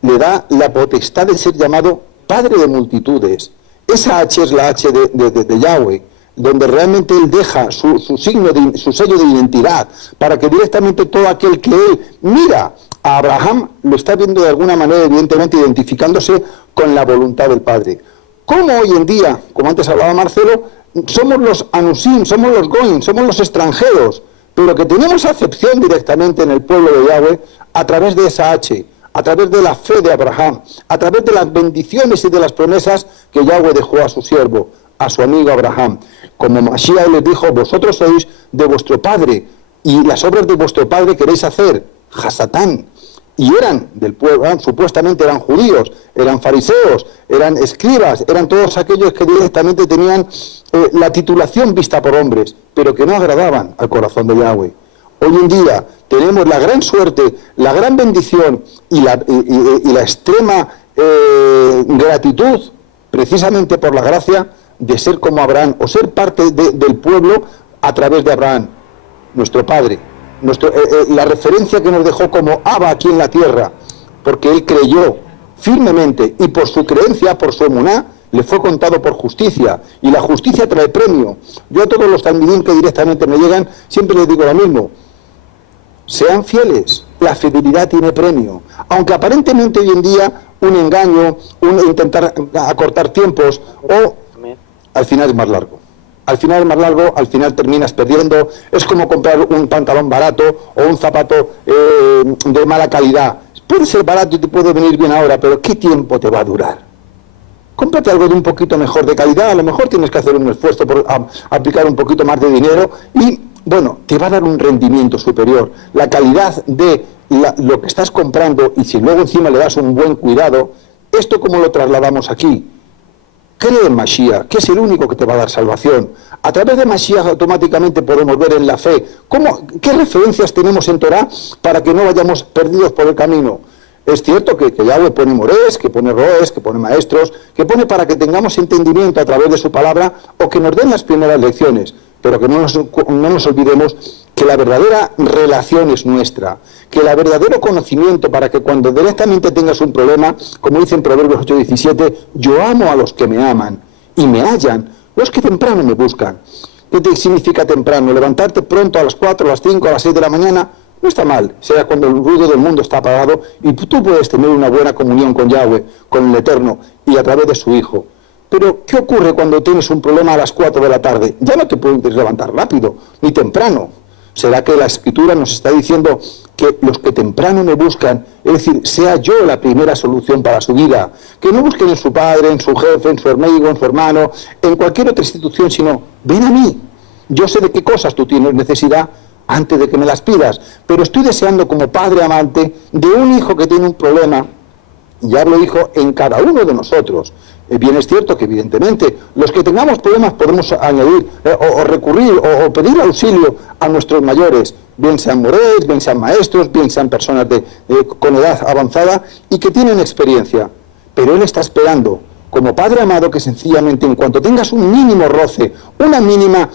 le da la potestad de ser llamado Padre de multitudes. Esa H es la H de Yahweh, donde realmente él deja su sello de identidad, para que directamente todo aquel que él mira a Abraham lo está viendo de alguna manera, evidentemente identificándose con la voluntad del Padre. Como hoy en día, como antes hablaba Marcelo, somos los anusim, somos los goim, somos los extranjeros, pero que tenemos acepción directamente en el pueblo de Yahweh a través de esa H, a través de la fe de Abraham, a través de las bendiciones y de las promesas que Yahweh dejó a su siervo, a su amigo Abraham. Como Mashiach les dijo, vosotros sois de vuestro padre, y las obras de vuestro padre queréis hacer, Hasatán. Y eran del pueblo, supuestamente eran judíos, eran fariseos, eran escribas, eran todos aquellos que directamente tenían la titulación vista por hombres, pero que no agradaban al corazón de Yahweh. Hoy en día tenemos la gran suerte, la gran bendición y la extrema gratitud, precisamente por la gracia de ser como Abraham, o ser parte del pueblo a través de Abraham, nuestro padre. La referencia que nos dejó como Abba aquí en la tierra, porque él creyó firmemente y por su creencia, por su emuná, le fue contado por justicia, y la justicia trae premio. Yo a todos los talmidim que directamente me llegan siempre les digo lo mismo: sean fieles, la fidelidad tiene premio, aunque aparentemente hoy en día un engaño, un intentar acortar tiempos, o al final es más largo. Al final es más largo, al final terminas perdiendo. Es como comprar un pantalón barato o un zapato de mala calidad. Puede ser barato y te puede venir bien ahora, pero ¿qué tiempo te va a durar? Cómprate algo de un poquito mejor de calidad. A lo mejor tienes que hacer un esfuerzo por aplicar un poquito más de dinero y, bueno, te va a dar un rendimiento superior. La calidad de lo que estás comprando, y si luego encima le das un buen cuidado, ¿esto cómo lo trasladamos aquí? Cree en Mashiach, que es el único que te va a dar salvación. A través de Mashiach automáticamente podemos ver en la fe qué referencias tenemos en Torah para que no vayamos perdidos por el camino. Es cierto que Yahweh pone morés, que pone roes, que pone maestros, que pone para que tengamos entendimiento a través de su palabra, o que nos den las primeras lecciones, pero que no nos olvidemos que la verdadera relación es nuestra, que el verdadero conocimiento, para que cuando directamente tengas un problema, como dice en Proverbios 8:17, yo amo a los que me aman y me hallan, los que temprano me buscan. ¿Qué te significa temprano? Levantarte pronto a las 4, a las 5, a las 6 de la mañana, no está mal, será cuando el ruido del mundo está apagado y tú puedes tener una buena comunión con Yahweh, con el Eterno y a través de su Hijo. Pero, ¿qué ocurre cuando tienes un problema a las 4 de la tarde? Ya no te puedes levantar rápido, ni temprano. ¿Será que la Escritura nos está diciendo que los que temprano me buscan, es decir, sea yo la primera solución para su vida? Que no busquen en su padre, en su jefe, en su amigo, en su hermano, en cualquier otra institución, sino, ven a mí. Yo sé de qué cosas tú tienes necesidad antes de que me las pidas, pero estoy deseando como padre amante de un hijo que tiene un problema, y hablo, hijo, en cada uno de nosotros. Bien es cierto que evidentemente los que tengamos problemas podemos añadir o recurrir o pedir auxilio a nuestros mayores, bien sean morés, bien sean maestros, bien sean personas con edad avanzada y que tienen experiencia. Pero él está esperando, como padre amado, que sencillamente en cuanto tengas un mínimo roce, una mínima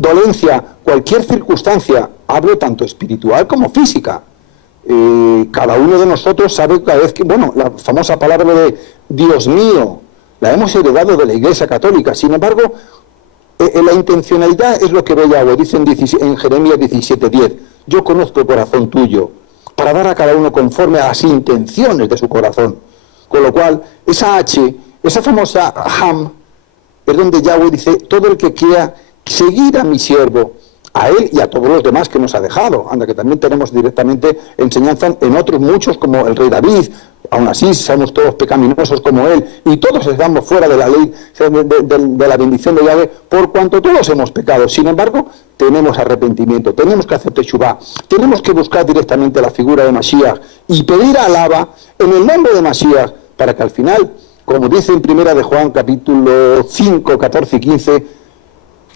dolencia, cualquier circunstancia, hablo tanto espiritual como física, cada uno de nosotros sabe cada vez que, bueno, la famosa palabra de Dios mío, la hemos heredado de la Iglesia Católica. Sin embargo, la intencionalidad es lo que ve Yahweh, dice en Jeremías 17:10, yo conozco el corazón tuyo, para dar a cada uno conforme a las intenciones de su corazón. Con lo cual, esa H, esa famosa Ham, es donde Yahweh dice, todo el que quiera seguir a mi siervo, a él y a todos los demás que nos ha dejado. Anda, que también tenemos directamente enseñanza en otros muchos, como el rey David. Aún así, somos todos pecaminosos como él, y todos estamos fuera de la ley, de la bendición de Yahweh, por cuanto todos hemos pecado. Sin embargo, tenemos arrepentimiento, tenemos que hacer teshuvá, tenemos que buscar directamente la figura de Mashiach y pedir alaba en el nombre de Mashiach, para que al final, como dice en Primera de Juan, capítulo 5, 14 y 15,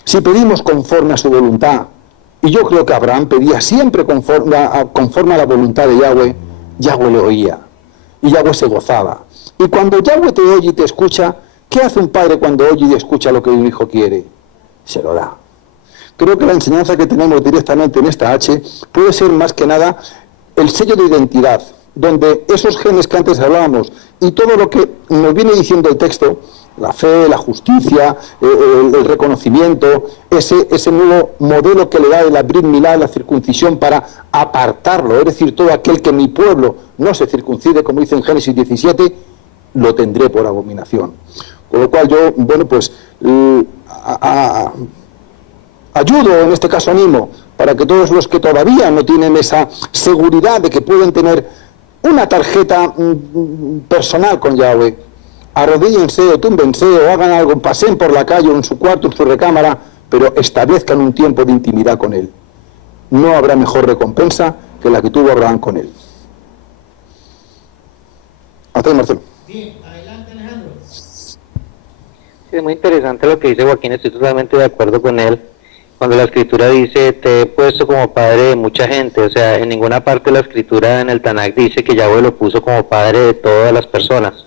si pedimos conforme a su voluntad, y yo creo que Abraham pedía siempre conforme a la voluntad de Yahweh, Yahweh le oía, y Yahweh se gozaba. Y cuando Yahweh te oye y te escucha, ¿qué hace un padre cuando oye y escucha lo que un hijo quiere? Se lo da. Creo que la enseñanza que tenemos directamente en esta H puede ser más que nada el sello de identidad, donde esos genes que antes hablábamos y todo lo que nos viene diciendo el texto, la fe, la justicia, el reconocimiento, ese nuevo modelo que le da la Brit Milá, la circuncisión, para apartarlo, es decir, todo aquel que mi pueblo no se circuncide, como dice en Génesis 17, lo tendré por abominación. Con lo cual yo, bueno, pues ayudo, en este caso animo, para que todos los que todavía no tienen esa seguridad de que pueden tener una tarjeta personal con Yahweh, arrodíllense o túmbense o hagan algo, pasen por la calle o en su cuarto, en su recámara, pero establezcan un tiempo de intimidad con Él. No habrá mejor recompensa que la que tuvo Abraham con Él. Hasta ahí, Marcelo. Bien, adelante, Alejandro. Sí, es muy interesante lo que dice Joaquín, estoy totalmente de acuerdo con él. Cuando la escritura dice, te he puesto como padre de mucha gente, o sea, en ninguna parte de la escritura en el Tanakh dice que Yahweh lo puso como padre de todas las personas,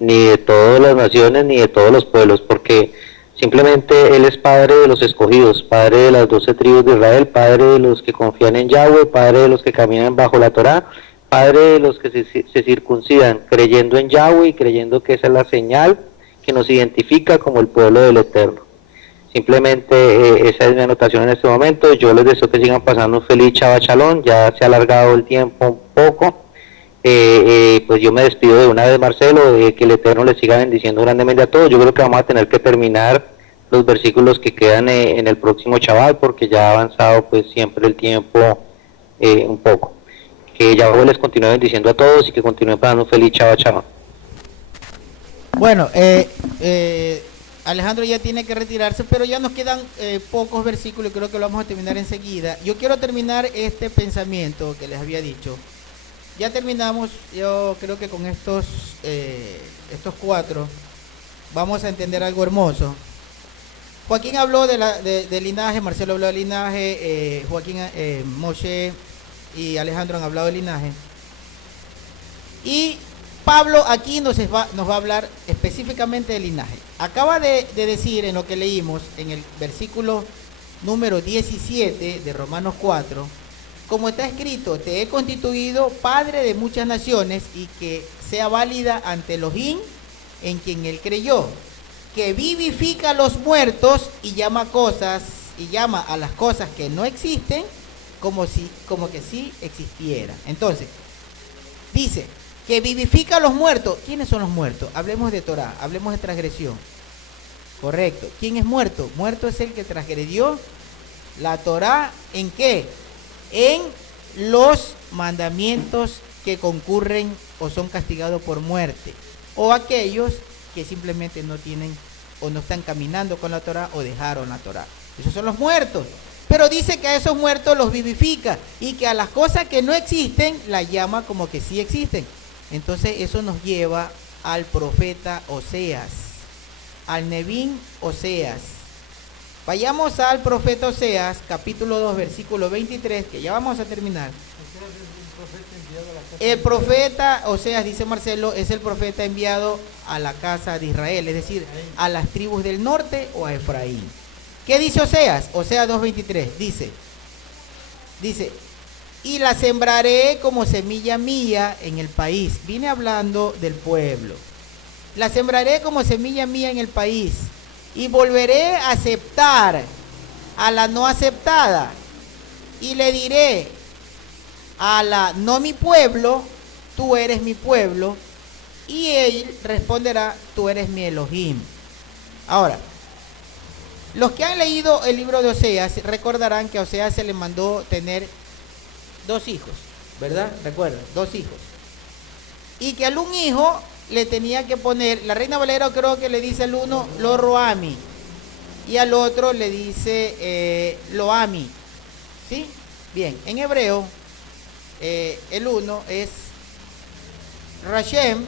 ni de todas las naciones, ni de todos los pueblos, porque simplemente Él es padre de los escogidos, padre de las 12 tribus de Israel, padre de los que confían en Yahweh, padre de los que caminan bajo la Torá, padre de los que se circuncidan, creyendo en Yahweh y creyendo que esa es la señal que nos identifica como el pueblo del Eterno. Simplemente esa es mi anotación en este momento. Yo les deseo que sigan pasando un feliz Shabbat Shalom. Ya se ha alargado el tiempo un poco. Pues yo me despido de una vez, Marcelo, que el Eterno les siga bendiciendo grandemente a todos. Yo creo que vamos a tener que terminar los versículos que quedan en el próximo Shabbat, porque ya ha avanzado pues siempre el tiempo un poco. Que Yahweh les continúe bendiciendo a todos y que continúen pasando un feliz Shabbat Shalom. Bueno, Alejandro ya tiene que retirarse, pero ya nos quedan pocos versículos y creo que lo vamos a terminar enseguida. Yo quiero terminar este pensamiento que les había dicho. Ya terminamos, yo creo que con estos 4 vamos a entender algo hermoso. Joaquín habló de linaje, Marcelo habló de linaje, Joaquín, Moshe y Alejandro han hablado de linaje. Y Pablo aquí nos va a hablar específicamente de linaje. Acaba de decir en lo que leímos en el versículo número 17 de Romanos 4, como está escrito, te he constituido padre de muchas naciones y que sea válida ante Elohim en quien él creyó, que vivifica a los muertos y llama a las cosas que no existen como que sí existieran. Entonces, dice que vivifica a los muertos. ¿Quiénes son los muertos? Hablemos de Torah, hablemos de transgresión. Correcto. ¿Quién es muerto? Muerto es el que transgredió la Torah. ¿En qué? En los mandamientos que concurren o son castigados por muerte. O aquellos que simplemente no tienen o no están caminando con la Torah o dejaron la Torah. Esos son los muertos. Pero dice que a esos muertos los vivifica y que a las cosas que no existen las llama como que sí existen. Entonces eso nos lleva al profeta Oseas, al Nebín Oseas. Vayamos al profeta Oseas, capítulo 2, versículo 23, que ya vamos a terminar. El profeta Oseas, dice Marcelo, es el profeta enviado a la casa de Israel, es decir, a las tribus del norte o a Efraín. ¿Qué dice Oseas? Oseas 2:23, dice, y la sembraré como semilla mía en el país. Viene hablando del pueblo. La sembraré como semilla mía en el país y volveré a aceptar a la no aceptada y le diré a la no mi pueblo, tú eres mi pueblo, y él responderá, tú eres mi Elohim. Ahora, Los que han leído el libro de Oseas recordarán que a Oseas se le mandó tener 2 hijos, ¿verdad? Recuerden, 2 hijos. Y que al un hijo le tenía que poner, la Reina Valera creo que le dice al uno Lo Roami, y al otro le dice Loami, ¿sí? Bien, en hebreo el uno es Rashem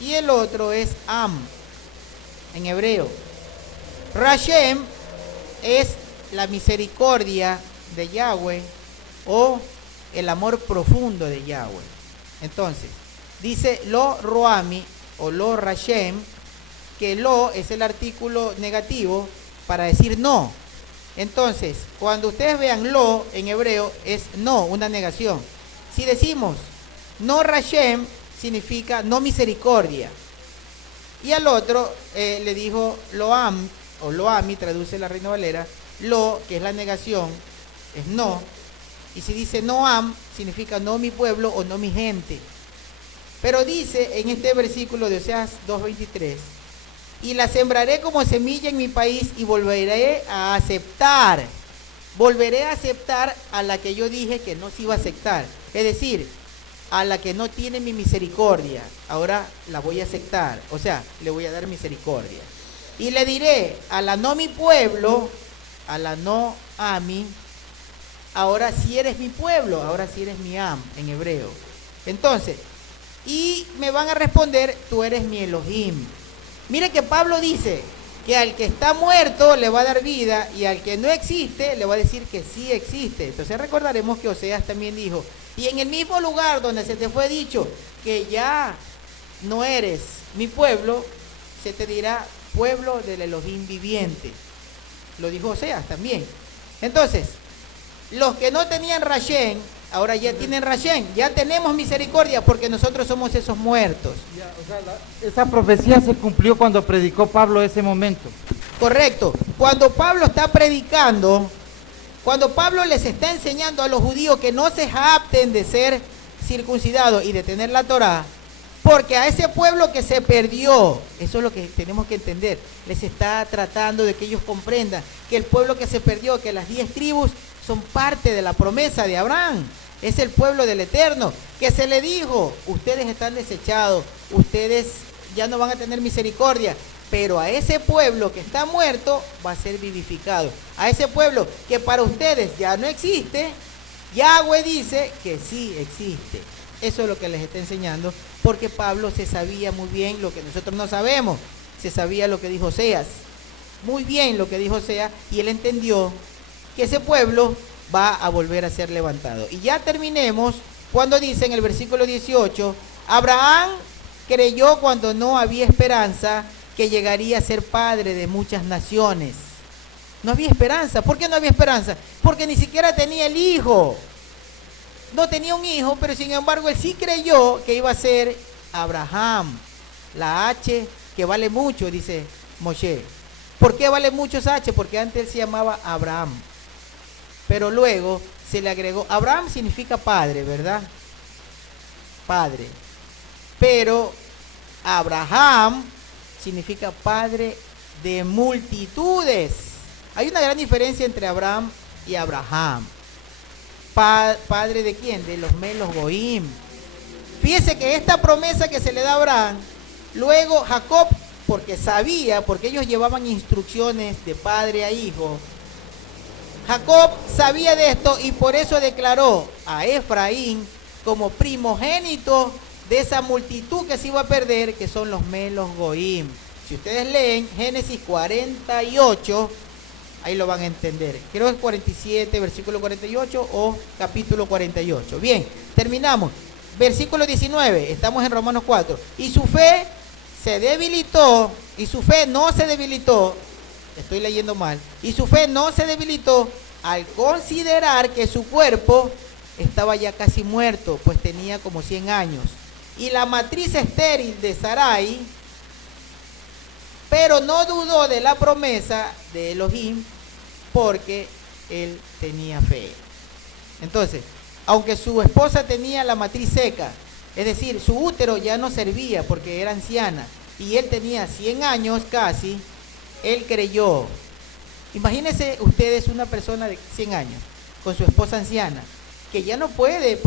y el otro es Am, en hebreo. Rashem es la misericordia de Yahweh o el amor profundo de Yahweh. Entonces, dice Lo Roami o Lo Rashem, que Lo es el artículo negativo para decir no. Entonces, cuando ustedes vean Lo en hebreo es no, una negación. Si decimos no Rashem, significa no misericordia. Y al otro le dijo Loam o Loami, traduce la Reina Valera, Lo, que es la negación, es no. Y si dice Noam, significa no mi pueblo o no mi gente. Pero dice en este versículo de Oseas 2:23, y la sembraré como semilla en mi país y volveré a aceptar a la que yo dije que no se iba a aceptar. Es decir, a la que no tiene mi misericordia, ahora la voy a aceptar, o sea, le voy a dar misericordia. Y le diré a la no mi pueblo, a la no ami, ahora sí eres mi pueblo, ahora sí eres mi am, en hebreo. Entonces, y me van a responder, tú eres mi Elohim. Mire que Pablo dice que al que está muerto le va a dar vida y al que no existe le va a decir que sí existe. Entonces recordaremos que Oseas también dijo, y en el mismo lugar donde se te fue dicho que ya no eres mi pueblo, se te dirá pueblo del Elohim viviente. Lo dijo Oseas también. Entonces, los que no tenían Rashem, ahora ya tienen Rashem, ya tenemos misericordia porque nosotros somos esos muertos. Ya, o sea, esa profecía se cumplió cuando predicó Pablo ese momento. Correcto. Cuando Pablo está predicando, cuando Pablo les está enseñando a los judíos que no se jacten de ser circuncidados y de tener la Torá, porque a ese pueblo que se perdió, eso es lo que tenemos que entender, les está tratando de que ellos comprendan que el pueblo que se perdió, que las 10 tribus son parte de la promesa de Abraham, es el pueblo del Eterno, que se le dijo, ustedes están desechados, ustedes ya no van a tener misericordia, pero a ese pueblo que está muerto va a ser vivificado. A ese pueblo que para ustedes ya no existe, Yahweh dice que sí existe. Eso es lo que les está enseñando, porque Pablo se sabía muy bien lo que nosotros no sabemos. Se sabía lo que dijo Oseas, muy bien lo que dijo Oseas, y él entendió que ese pueblo va a volver a ser levantado. Y ya terminemos cuando dice en el versículo 18, Abraham creyó cuando no había esperanza que llegaría a ser padre de muchas naciones. No había esperanza. ¿Por qué no había esperanza? Porque ni siquiera tenía el hijo. No tenía un hijo, pero sin embargo él sí creyó que iba a ser Abraham. La H que vale mucho, dice Moshe. ¿Por qué vale mucho esa H? Porque antes él se llamaba Abraham. Pero luego se le agregó, Abraham significa padre, ¿verdad? Padre. Pero Abraham significa padre de multitudes. Hay una gran diferencia entre Abraham y Abraham. ¿Padre de quién? De los Melos Goim. Fíjese que esta promesa que se le da a Abraham, luego Jacob, porque sabía, porque ellos llevaban instrucciones de padre a hijo, Jacob sabía de esto y por eso declaró a Efraín como primogénito de esa multitud que se iba a perder, que son los Melos Goim. Si ustedes leen Génesis 48, ahí lo van a entender. Creo que es 47, versículo 48 o capítulo 48. Bien, terminamos. Versículo 19, estamos en Romanos 4. Y su fe se debilitó, y su fe no se debilitó, estoy leyendo mal, y su fe no se debilitó al considerar que su cuerpo estaba ya casi muerto, pues tenía como 100 años. Y la matriz estéril de Sarai, pero no dudó de la promesa de Elohim, porque él tenía fe. Entonces, aunque su esposa tenía la matriz seca, es decir, su útero ya no servía porque era anciana, y él tenía 100 años casi, él creyó Imagínense ustedes una persona de 100 años con su esposa anciana que ya no puede,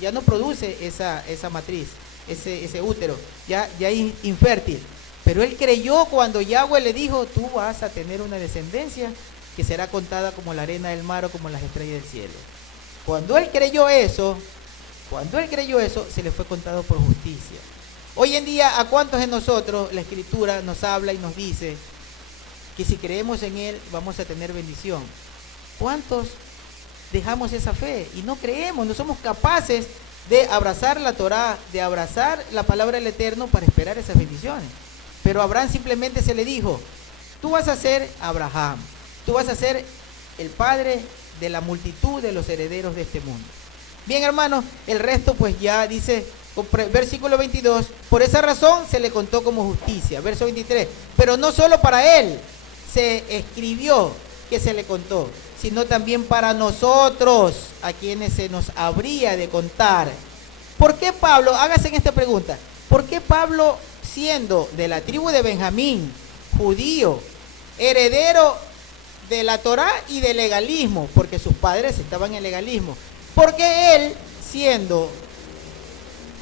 ya no produce esa matriz, ese útero, ya es infértil. Pero él creyó cuando Yahweh le dijo, tú vas a tener una descendencia que será contada como la arena del mar o como las estrellas del cielo. Cuando él creyó eso, se le fue contado por justicia. Hoy en día, ¿a cuántos de nosotros la Escritura nos habla y nos dice que si creemos en Él vamos a tener bendición? ¿Cuántos dejamos esa fe y no creemos, no somos capaces de abrazar la Torá, de abrazar la palabra del Eterno para esperar esas bendiciones? Pero a Abraham simplemente se le dijo, tú vas a ser Abraham, tú vas a ser el padre de la multitud de los herederos de este mundo. Bien, hermanos, el resto pues ya dice, versículo 22, por esa razón se le contó como justicia. Verso 23, pero no solo para él se escribió que se le contó, sino también para nosotros, a quienes se nos habría de contar. ¿Por qué Pablo, hágase en esta pregunta, por qué Pablo, siendo de la tribu de Benjamín, judío, heredero de la Torá y del legalismo, porque sus padres estaban en el legalismo, porque él, siendo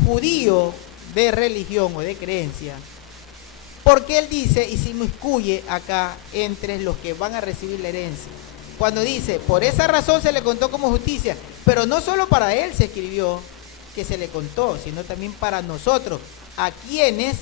judío de religión o de creencia, porque él dice y se inmiscuye acá entre los que van a recibir la herencia? Cuando dice, por esa razón se le contó como justicia, pero no solo para él se escribió que se le contó, sino también para nosotros, a quienes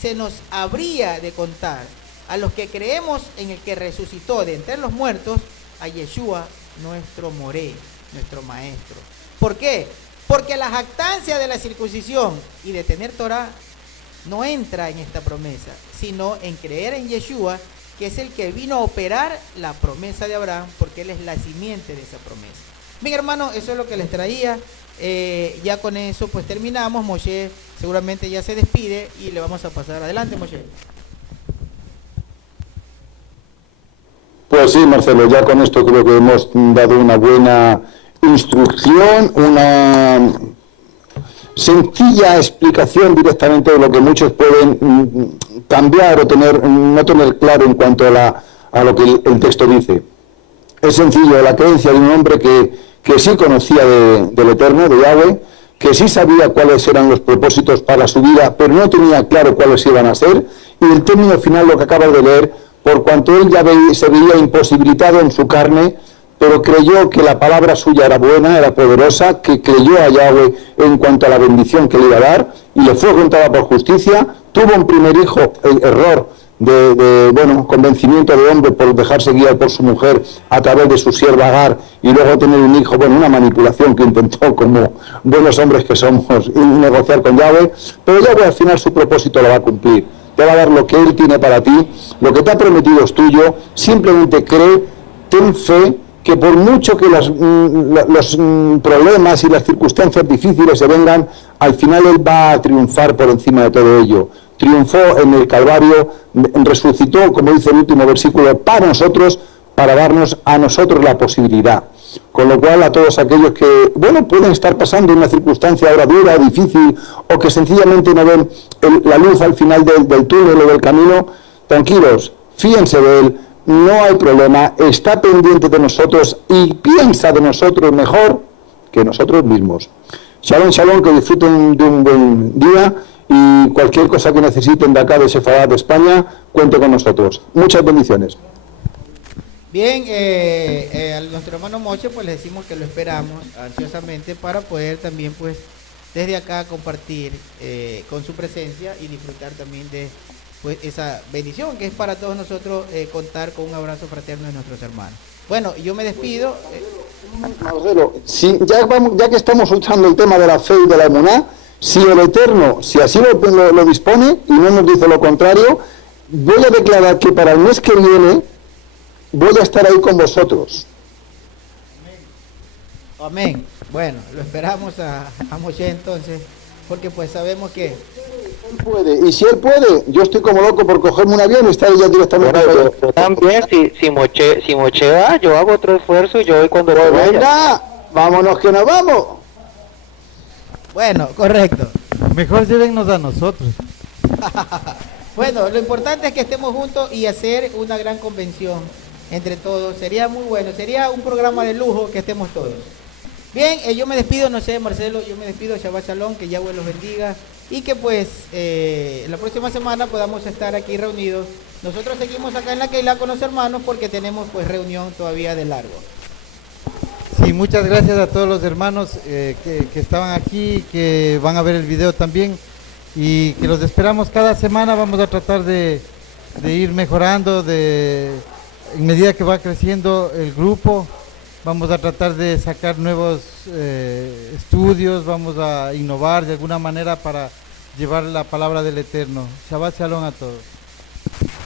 se nos habría de contar, a los que creemos en el que resucitó de entre los muertos, a Yeshua, nuestro Moré, nuestro maestro. ¿Por qué? Porque la jactancia de la circuncisión y de tener Torah no entra en esta promesa, sino en creer en Yeshua, que es el que vino a operar la promesa de Abraham, porque él es la simiente de esa promesa. Bien, hermano, eso es lo que les traía. Ya con eso pues terminamos. Moshe seguramente ya se despide y le vamos a pasar adelante, Moshe. Pues sí, Marcelo, ya con esto creo que hemos dado una buena instrucción, una sencilla explicación directamente de lo que muchos pueden cambiar o no tener claro en cuanto a lo que el texto dice. Es sencillo, la creencia de un hombre que sí conocía del Eterno, de Yahweh, que sí sabía cuáles eran los propósitos para su vida, pero no tenía claro cuáles iban a ser, y el término final, lo que acabas de leer, por cuanto él ya se veía imposibilitado en su carne, pero creyó que la palabra suya era buena, era poderosa, que creyó a Yahweh en cuanto a la bendición que le iba a dar, y le fue contada por justicia, tuvo un primer hijo, error de convencimiento de hombre por dejarse guiar por su mujer a través de su sierva Agar, y luego tener un hijo, una manipulación que intentó como buenos hombres que somos negociar con Yahweh, pero Yahweh al final su propósito lo va a cumplir, te va a dar lo que Él tiene para ti, lo que te ha prometido es tuyo, simplemente cree, ten fe, que por mucho que los problemas y las circunstancias difíciles se vengan, al final Él va a triunfar por encima de todo ello. Triunfó en el Calvario, resucitó, como dice el último versículo, para nosotros, para darnos a nosotros la posibilidad. Con lo cual, a todos aquellos que, pueden estar pasando una circunstancia ahora dura, difícil, o que sencillamente no ven la luz al final del túnel o del camino, tranquilos, fíjense de Él, no hay problema, está pendiente de nosotros y piensa de nosotros mejor que nosotros mismos. Shalom, shalom, que disfruten de un buen día, y cualquier cosa que necesiten de acá de Sefarat de España, cuente con nosotros. Muchas bendiciones. Bien, a nuestro hermano Moshe pues le decimos que lo esperamos ansiosamente para poder también pues desde acá compartir con su presencia y disfrutar también de pues esa bendición que es para todos nosotros, contar con un abrazo fraterno de nuestros hermanos. Bueno, yo me despido. Marcelo, ya que estamos usando el tema de la fe y de la emuná, si el Eterno, si así lo dispone y no nos dice lo contrario, voy a declarar que para el mes que viene voy a estar ahí con vosotros. Amén. Bueno, lo esperamos a Moshe entonces, porque pues sabemos que Él puede, y si Él puede, yo estoy como loco por cogerme un avión y estar ya directamente. Bueno, yo también, si Moche va, yo hago otro esfuerzo y yo voy cuando pues vaya. venga, vámonos que nos vamos. bueno, correcto. Mejor llévennos a nosotros. Bueno, lo importante es que estemos juntos y hacer una gran convención entre todos. Sería muy bueno, sería un programa de lujo que estemos todos. Bien, yo me despido, no sé, Marcelo, yo me despido, Shabbat Shalom, que Yahweh los bendiga y que pues la próxima semana podamos estar aquí reunidos. Nosotros seguimos acá en la Keilah con los hermanos porque tenemos pues reunión todavía de largo. Sí, muchas gracias a todos los hermanos que estaban aquí, que van a ver el video también y que los esperamos cada semana. Vamos a tratar de ir mejorando en medida que va creciendo el grupo. Vamos a tratar de sacar nuevos estudios, vamos a innovar de alguna manera para llevar la palabra del Eterno. Shabbat Shalom a todos.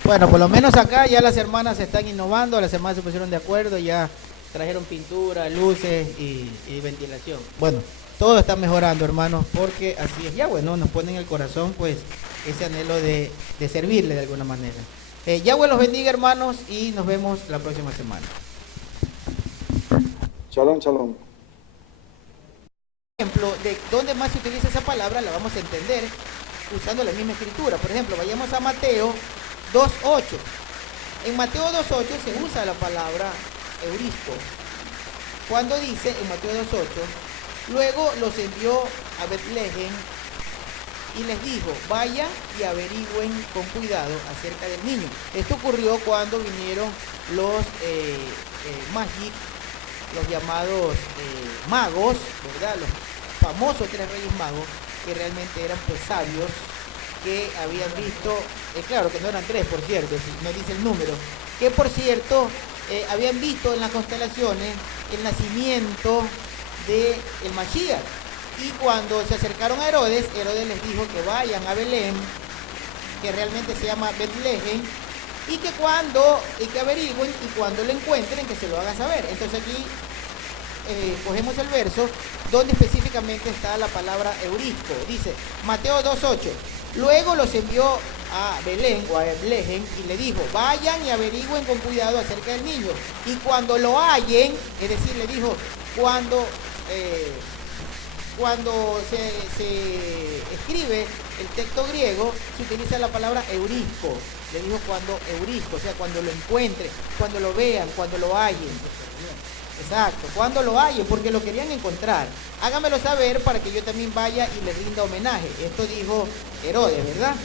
Bueno, por lo menos acá ya las hermanas están innovando, las hermanas se pusieron de acuerdo, ya trajeron pintura, luces y ventilación. Bueno, todo está mejorando, hermanos, porque así es. Ya bueno, nos pone en el corazón pues ese anhelo de servirle de alguna manera. Yahweh los bendiga, hermanos, y nos vemos la próxima semana. Shalom, shalom. Ejemplo de dónde más se utiliza esa palabra la vamos a entender usando la misma escritura. Por ejemplo, vayamos a Mateo 2.8. En Mateo 2.8 se usa la palabra eurisco. Cuando dice en Mateo 2.8, luego los envió a Betlehem y les dijo, vayan y averigüen con cuidado acerca del niño. Esto ocurrió cuando vinieron los Magid, los llamados magos, ¿verdad? Los famosos 3 reyes magos, que realmente eran pues sabios, que habían visto, claro que no eran 3 por cierto, no dice el número, que por cierto habían visto en las constelaciones el nacimiento del Mashiach. Y cuando se acercaron a Herodes, Herodes les dijo que vayan a Belén, que realmente se llama Betlehem, y que averigüen y cuando lo encuentren que se lo haga saber. Entonces aquí cogemos el verso donde específicamente está la palabra eurisco. Dice Mateo 2.8, luego los envió a Belén o a Betlehem y le dijo, vayan y averigüen con cuidado acerca del niño y cuando lo hallen, es decir, le dijo, cuando se escribe el texto griego, se utiliza la palabra eurisco. Le dijo cuando eurisco, o sea, cuando lo encuentren, cuando lo vean, cuando lo hallen. Exacto, cuando lo hallen, porque lo querían encontrar. Háganmelo saber para que yo también vaya y le rinda homenaje. Esto dijo Herodes, ¿verdad?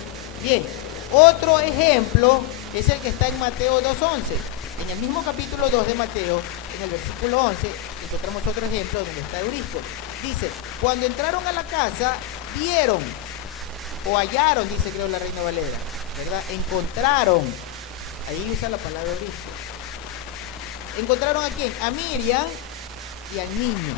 Bien, otro ejemplo es el que está en Mateo 2.11. En el mismo capítulo 2 de Mateo, en el versículo 11, encontramos otro ejemplo donde está eurisco. Dice, cuando entraron a la casa, vieron o hallaron, dice creo la Reina Valera, ¿verdad? Encontraron, ahí usa la palabra eurisco. ¿Encontraron a quién? A Miriam y al niño,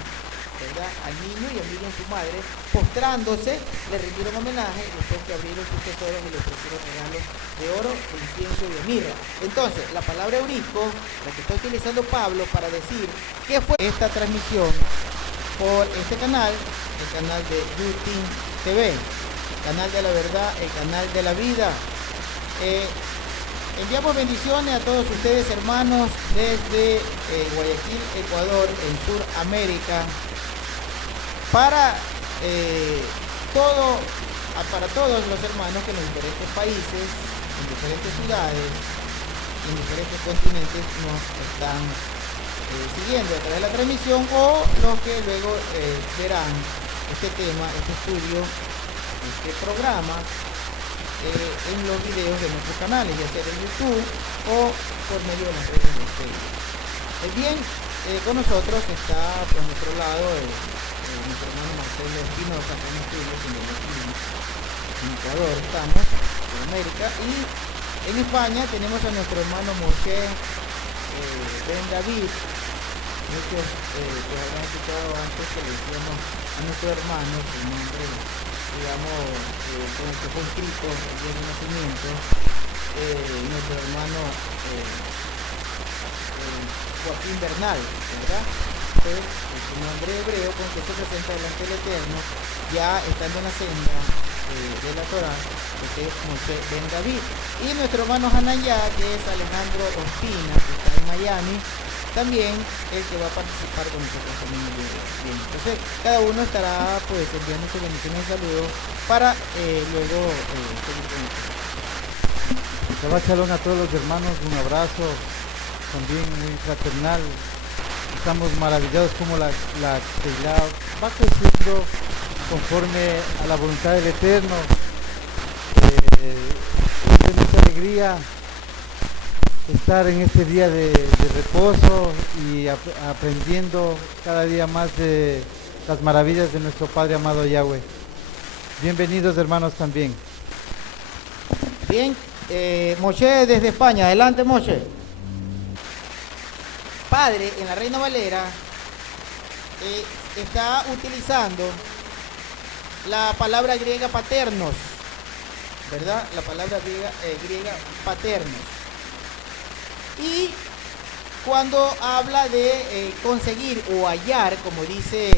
¿verdad? Al niño y a Miriam su madre, postrándose, le rindieron homenaje después que abrieron sus tesoros y le ofrecieron regalos de oro, de incienso y de mirra. Entonces, la palabra eurisco, la que está utilizando Pablo para decir que fue esta transmisión por este canal, el canal de YouTube TV, canal de la verdad, el canal de la vida. Enviamos bendiciones a todos ustedes, hermanos, desde Guayaquil, Ecuador, en Sudamérica, para todos los hermanos que en los diferentes países, en diferentes ciudades, en diferentes continentes nos están siguiendo a través de la transmisión o los que luego verán este tema, este estudio, este programa en los videos de nuestros canales, ya sea de YouTube o por medio de las redes de Facebook. Bien, con nosotros está por nuestro lado nuestro hermano Marcelo Espinosa, con estudios en Ecuador estamos, en América, y en España tenemos a nuestro hermano Moshe Ben David. Muchos que habrán escuchado antes que le decíamos a nuestro hermano su nombre, digamos, que fue inscrito el día de nacimiento, nuestro hermano Joaquín Bernal, ¿verdad? Entonces, su nombre hebreo con que se presenta delante del Eterno, ya estando en la senda de la Torá, que es Moshe Ben David. Y nuestro hermano Hanayá, que es Alejandro Ospina, que está en Miami, también el que va a participar con nosotros también el día de hoy. Bien, entonces cada uno estará pues enviando su bendición y saludo para luego seguir con nosotros. Shabbat Shalom a todos los hermanos, un abrazo también muy fraternal. Estamos maravillados como la Keilah va creciendo conforme a la voluntad del Eterno. Es de mucha alegría estar en este día de reposo y aprendiendo cada día más de las maravillas de nuestro Padre amado Yahweh. Bienvenidos, hermanos, también. Bien, Moshe desde España, adelante, Moshe. Padre, en la Reina Valera, está utilizando la palabra griega paternos, ¿verdad? La palabra griega paternos. Y cuando habla de conseguir o hallar, como dice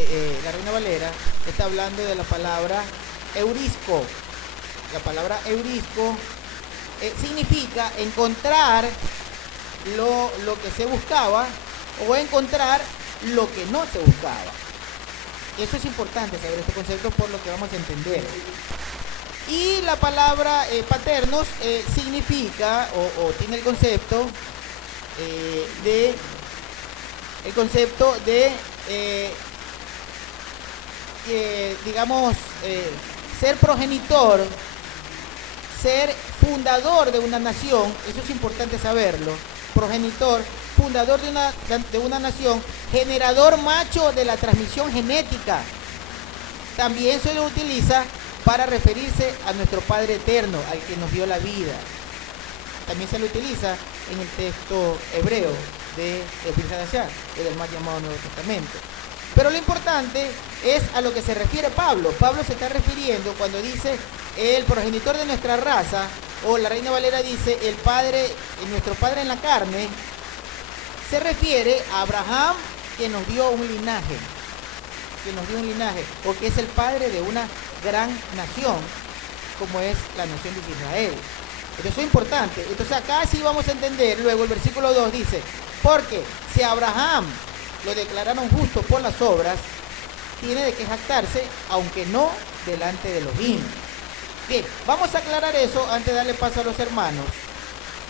la Reina Valera, está hablando de la palabra eurisco. La palabra eurisco significa encontrar lo que se buscaba o encontrar lo que no se buscaba. Eso es importante saber este concepto por lo que vamos a entender. Y la palabra paternos significa o tiene el concepto de digamos, ser progenitor, ser fundador de una nación. Eso es importante saberlo. Progenitor, fundador de una nación, generador macho de la transmisión genética. También se lo utiliza para referirse a nuestro Padre Eterno, al que nos dio la vida. También se lo utiliza en el texto hebreo de Brit Hadashah, del mal llamado Nuevo Testamento. Pero lo importante es a lo que se refiere Pablo. Pablo se está refiriendo cuando dice el progenitor de nuestra raza, o la Reina Valera dice el Padre, nuestro Padre en la carne, se refiere a Abraham, que nos dio un linaje, o que es el padre de una gran nación, como es la nación de Israel. Pero eso es importante. Entonces acá sí vamos a entender. Luego el versículo 2 dice, porque si a Abraham lo declararon justo por las obras, tiene de qué jactarse, aunque no delante de los Elohim. Bien, vamos a aclarar eso antes de darle paso a los hermanos.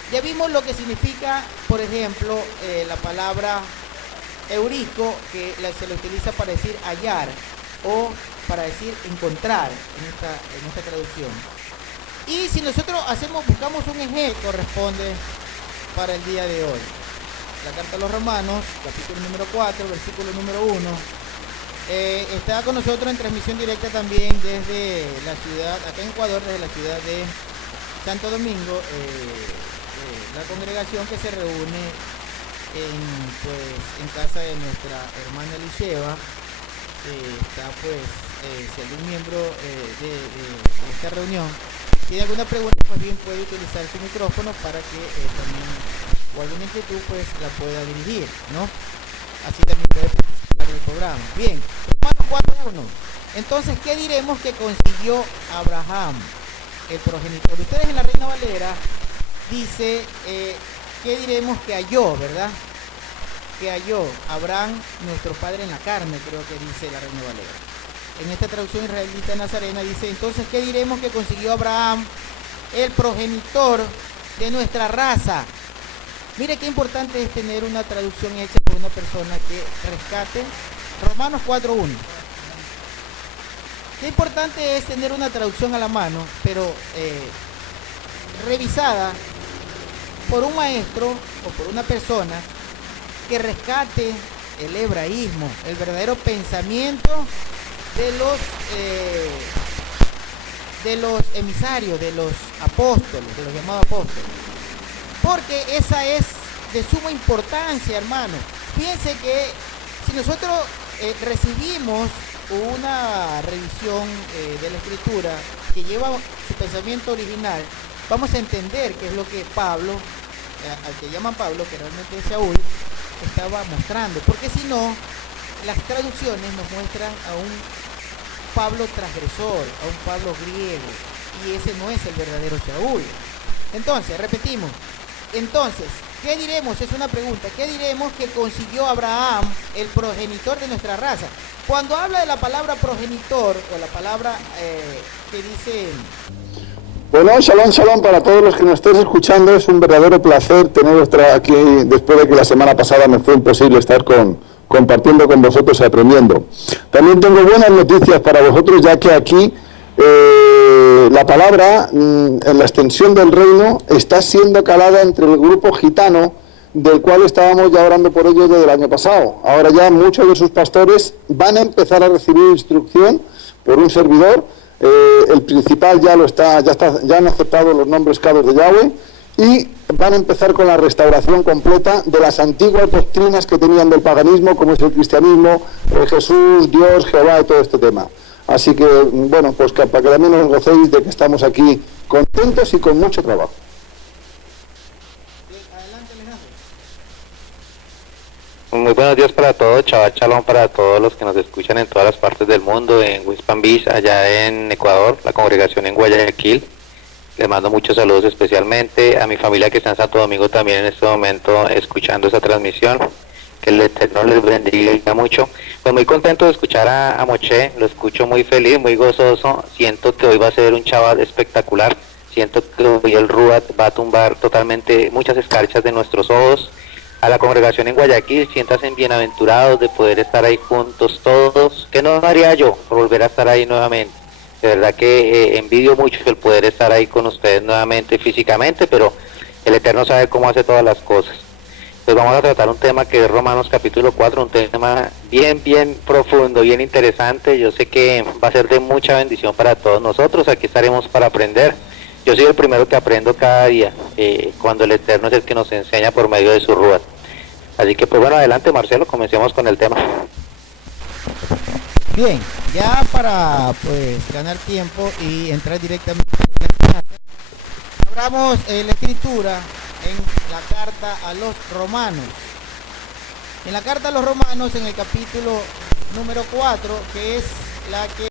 Ya vimos lo que significa, por ejemplo, la palabra eurisco, que se le utiliza para decir hallar o para decir encontrar en esta traducción. Y si nosotros buscamos un ejemplo, corresponde para el día de hoy. La carta a los Romanos, capítulo número 4, versículo número 1. Está con nosotros en transmisión directa también desde la ciudad, acá en Ecuador, desde la ciudad de Santo Domingo, la congregación que se reúne en casa de nuestra hermana Elisheva. Está si algún miembro de esta reunión tiene alguna pregunta, pues bien puede utilizar su micrófono para que también, o alguna inquietud, pues la pueda dirigir, ¿no? Así también puede participar del programa. Bien, Romanos 4:1. Entonces, ¿qué diremos que consiguió Abraham, el progenitor? Ustedes en la Reina Valera dice, ¿qué diremos que halló, verdad? Que halló Abraham, nuestro padre en la carne, creo que dice la Reina Valera. En esta traducción israelita nazarena dice, entonces, ¿qué diremos que consiguió Abraham, el progenitor de nuestra raza? Mire qué importante es tener una traducción hecha por una persona que rescate. Romanos 4:1. Qué importante es tener una traducción a la mano, pero revisada por un maestro o por una persona que rescate el hebraísmo, el verdadero pensamiento de los emisarios, de los apóstoles, de los llamados apóstoles. Porque esa es de suma importancia, hermano. Fíjense que si nosotros recibimos una revisión de la escritura que lleva su pensamiento original, vamos a entender qué es lo que Pablo, al que llaman Pablo, que realmente es Saúl, estaba mostrando. Porque si no, las traducciones nos muestran a un Pablo transgresor, a un Pablo griego, y ese no es el verdadero Saúl. Entonces, repetimos. Entonces, ¿qué diremos? Es una pregunta. ¿Qué diremos que consiguió Abraham, el progenitor de nuestra raza? Cuando habla de la palabra progenitor, o la palabra que dice... Bueno, shalom, shalom para todos los que nos estéis escuchando. Es un verdadero placer teneros aquí después de que la semana pasada me fue imposible estar compartiendo con vosotros y aprendiendo. También tengo buenas noticias para vosotros, ya que aquí la palabra en la extensión del reino está siendo calada entre el grupo gitano, del cual estábamos ya orando por ellos desde el año pasado. Ahora ya muchos de sus pastores van a empezar a recibir instrucción por un servidor. El principal ya han aceptado los nombres claros de Yahweh y van a empezar con la restauración completa de las antiguas doctrinas que tenían del paganismo, como es el cristianismo, Jesús, Dios, Jehová y todo este tema. Así que, bueno, pues para que también os gocéis de que estamos aquí contentos y con mucho trabajo. Muy buenos días para todos, Shabbat Shalom para todos los que nos escuchan en todas las partes del mundo, en Wispan Beach, allá en Ecuador, la congregación en Guayaquil. Les mando muchos saludos especialmente a mi familia que está en Santo Domingo también en este momento escuchando esta transmisión. Que el Eterno les bendiga mucho. Pues muy contento de escuchar a Moshe, lo escucho muy feliz, muy gozoso. Siento que hoy va a ser un Shabbat espectacular. Siento que hoy el Ruach va a tumbar totalmente muchas escarchas de nuestros ojos. A la congregación en Guayaquil, siéntanse bienaventurados de poder estar ahí juntos todos. ¿Qué no haría yo por volver a estar ahí nuevamente? De verdad que envidio mucho el poder estar ahí con ustedes nuevamente físicamente, pero el Eterno sabe cómo hace todas las cosas. Pues vamos a tratar un tema que es Romanos capítulo 4, un tema bien profundo, bien interesante. Yo sé que va a ser de mucha bendición para todos nosotros. Aquí estaremos para aprender. Yo soy el primero que aprendo cada día, cuando el Eterno es el que nos enseña por medio de su Ruach. Así que pues bueno, adelante Marcelo, comencemos con el tema. Bien, ya para pues ganar tiempo y entrar directamente en el tema, abramos la escritura en la carta a los romanos. En la carta a los romanos, en el capítulo número 4, que es la que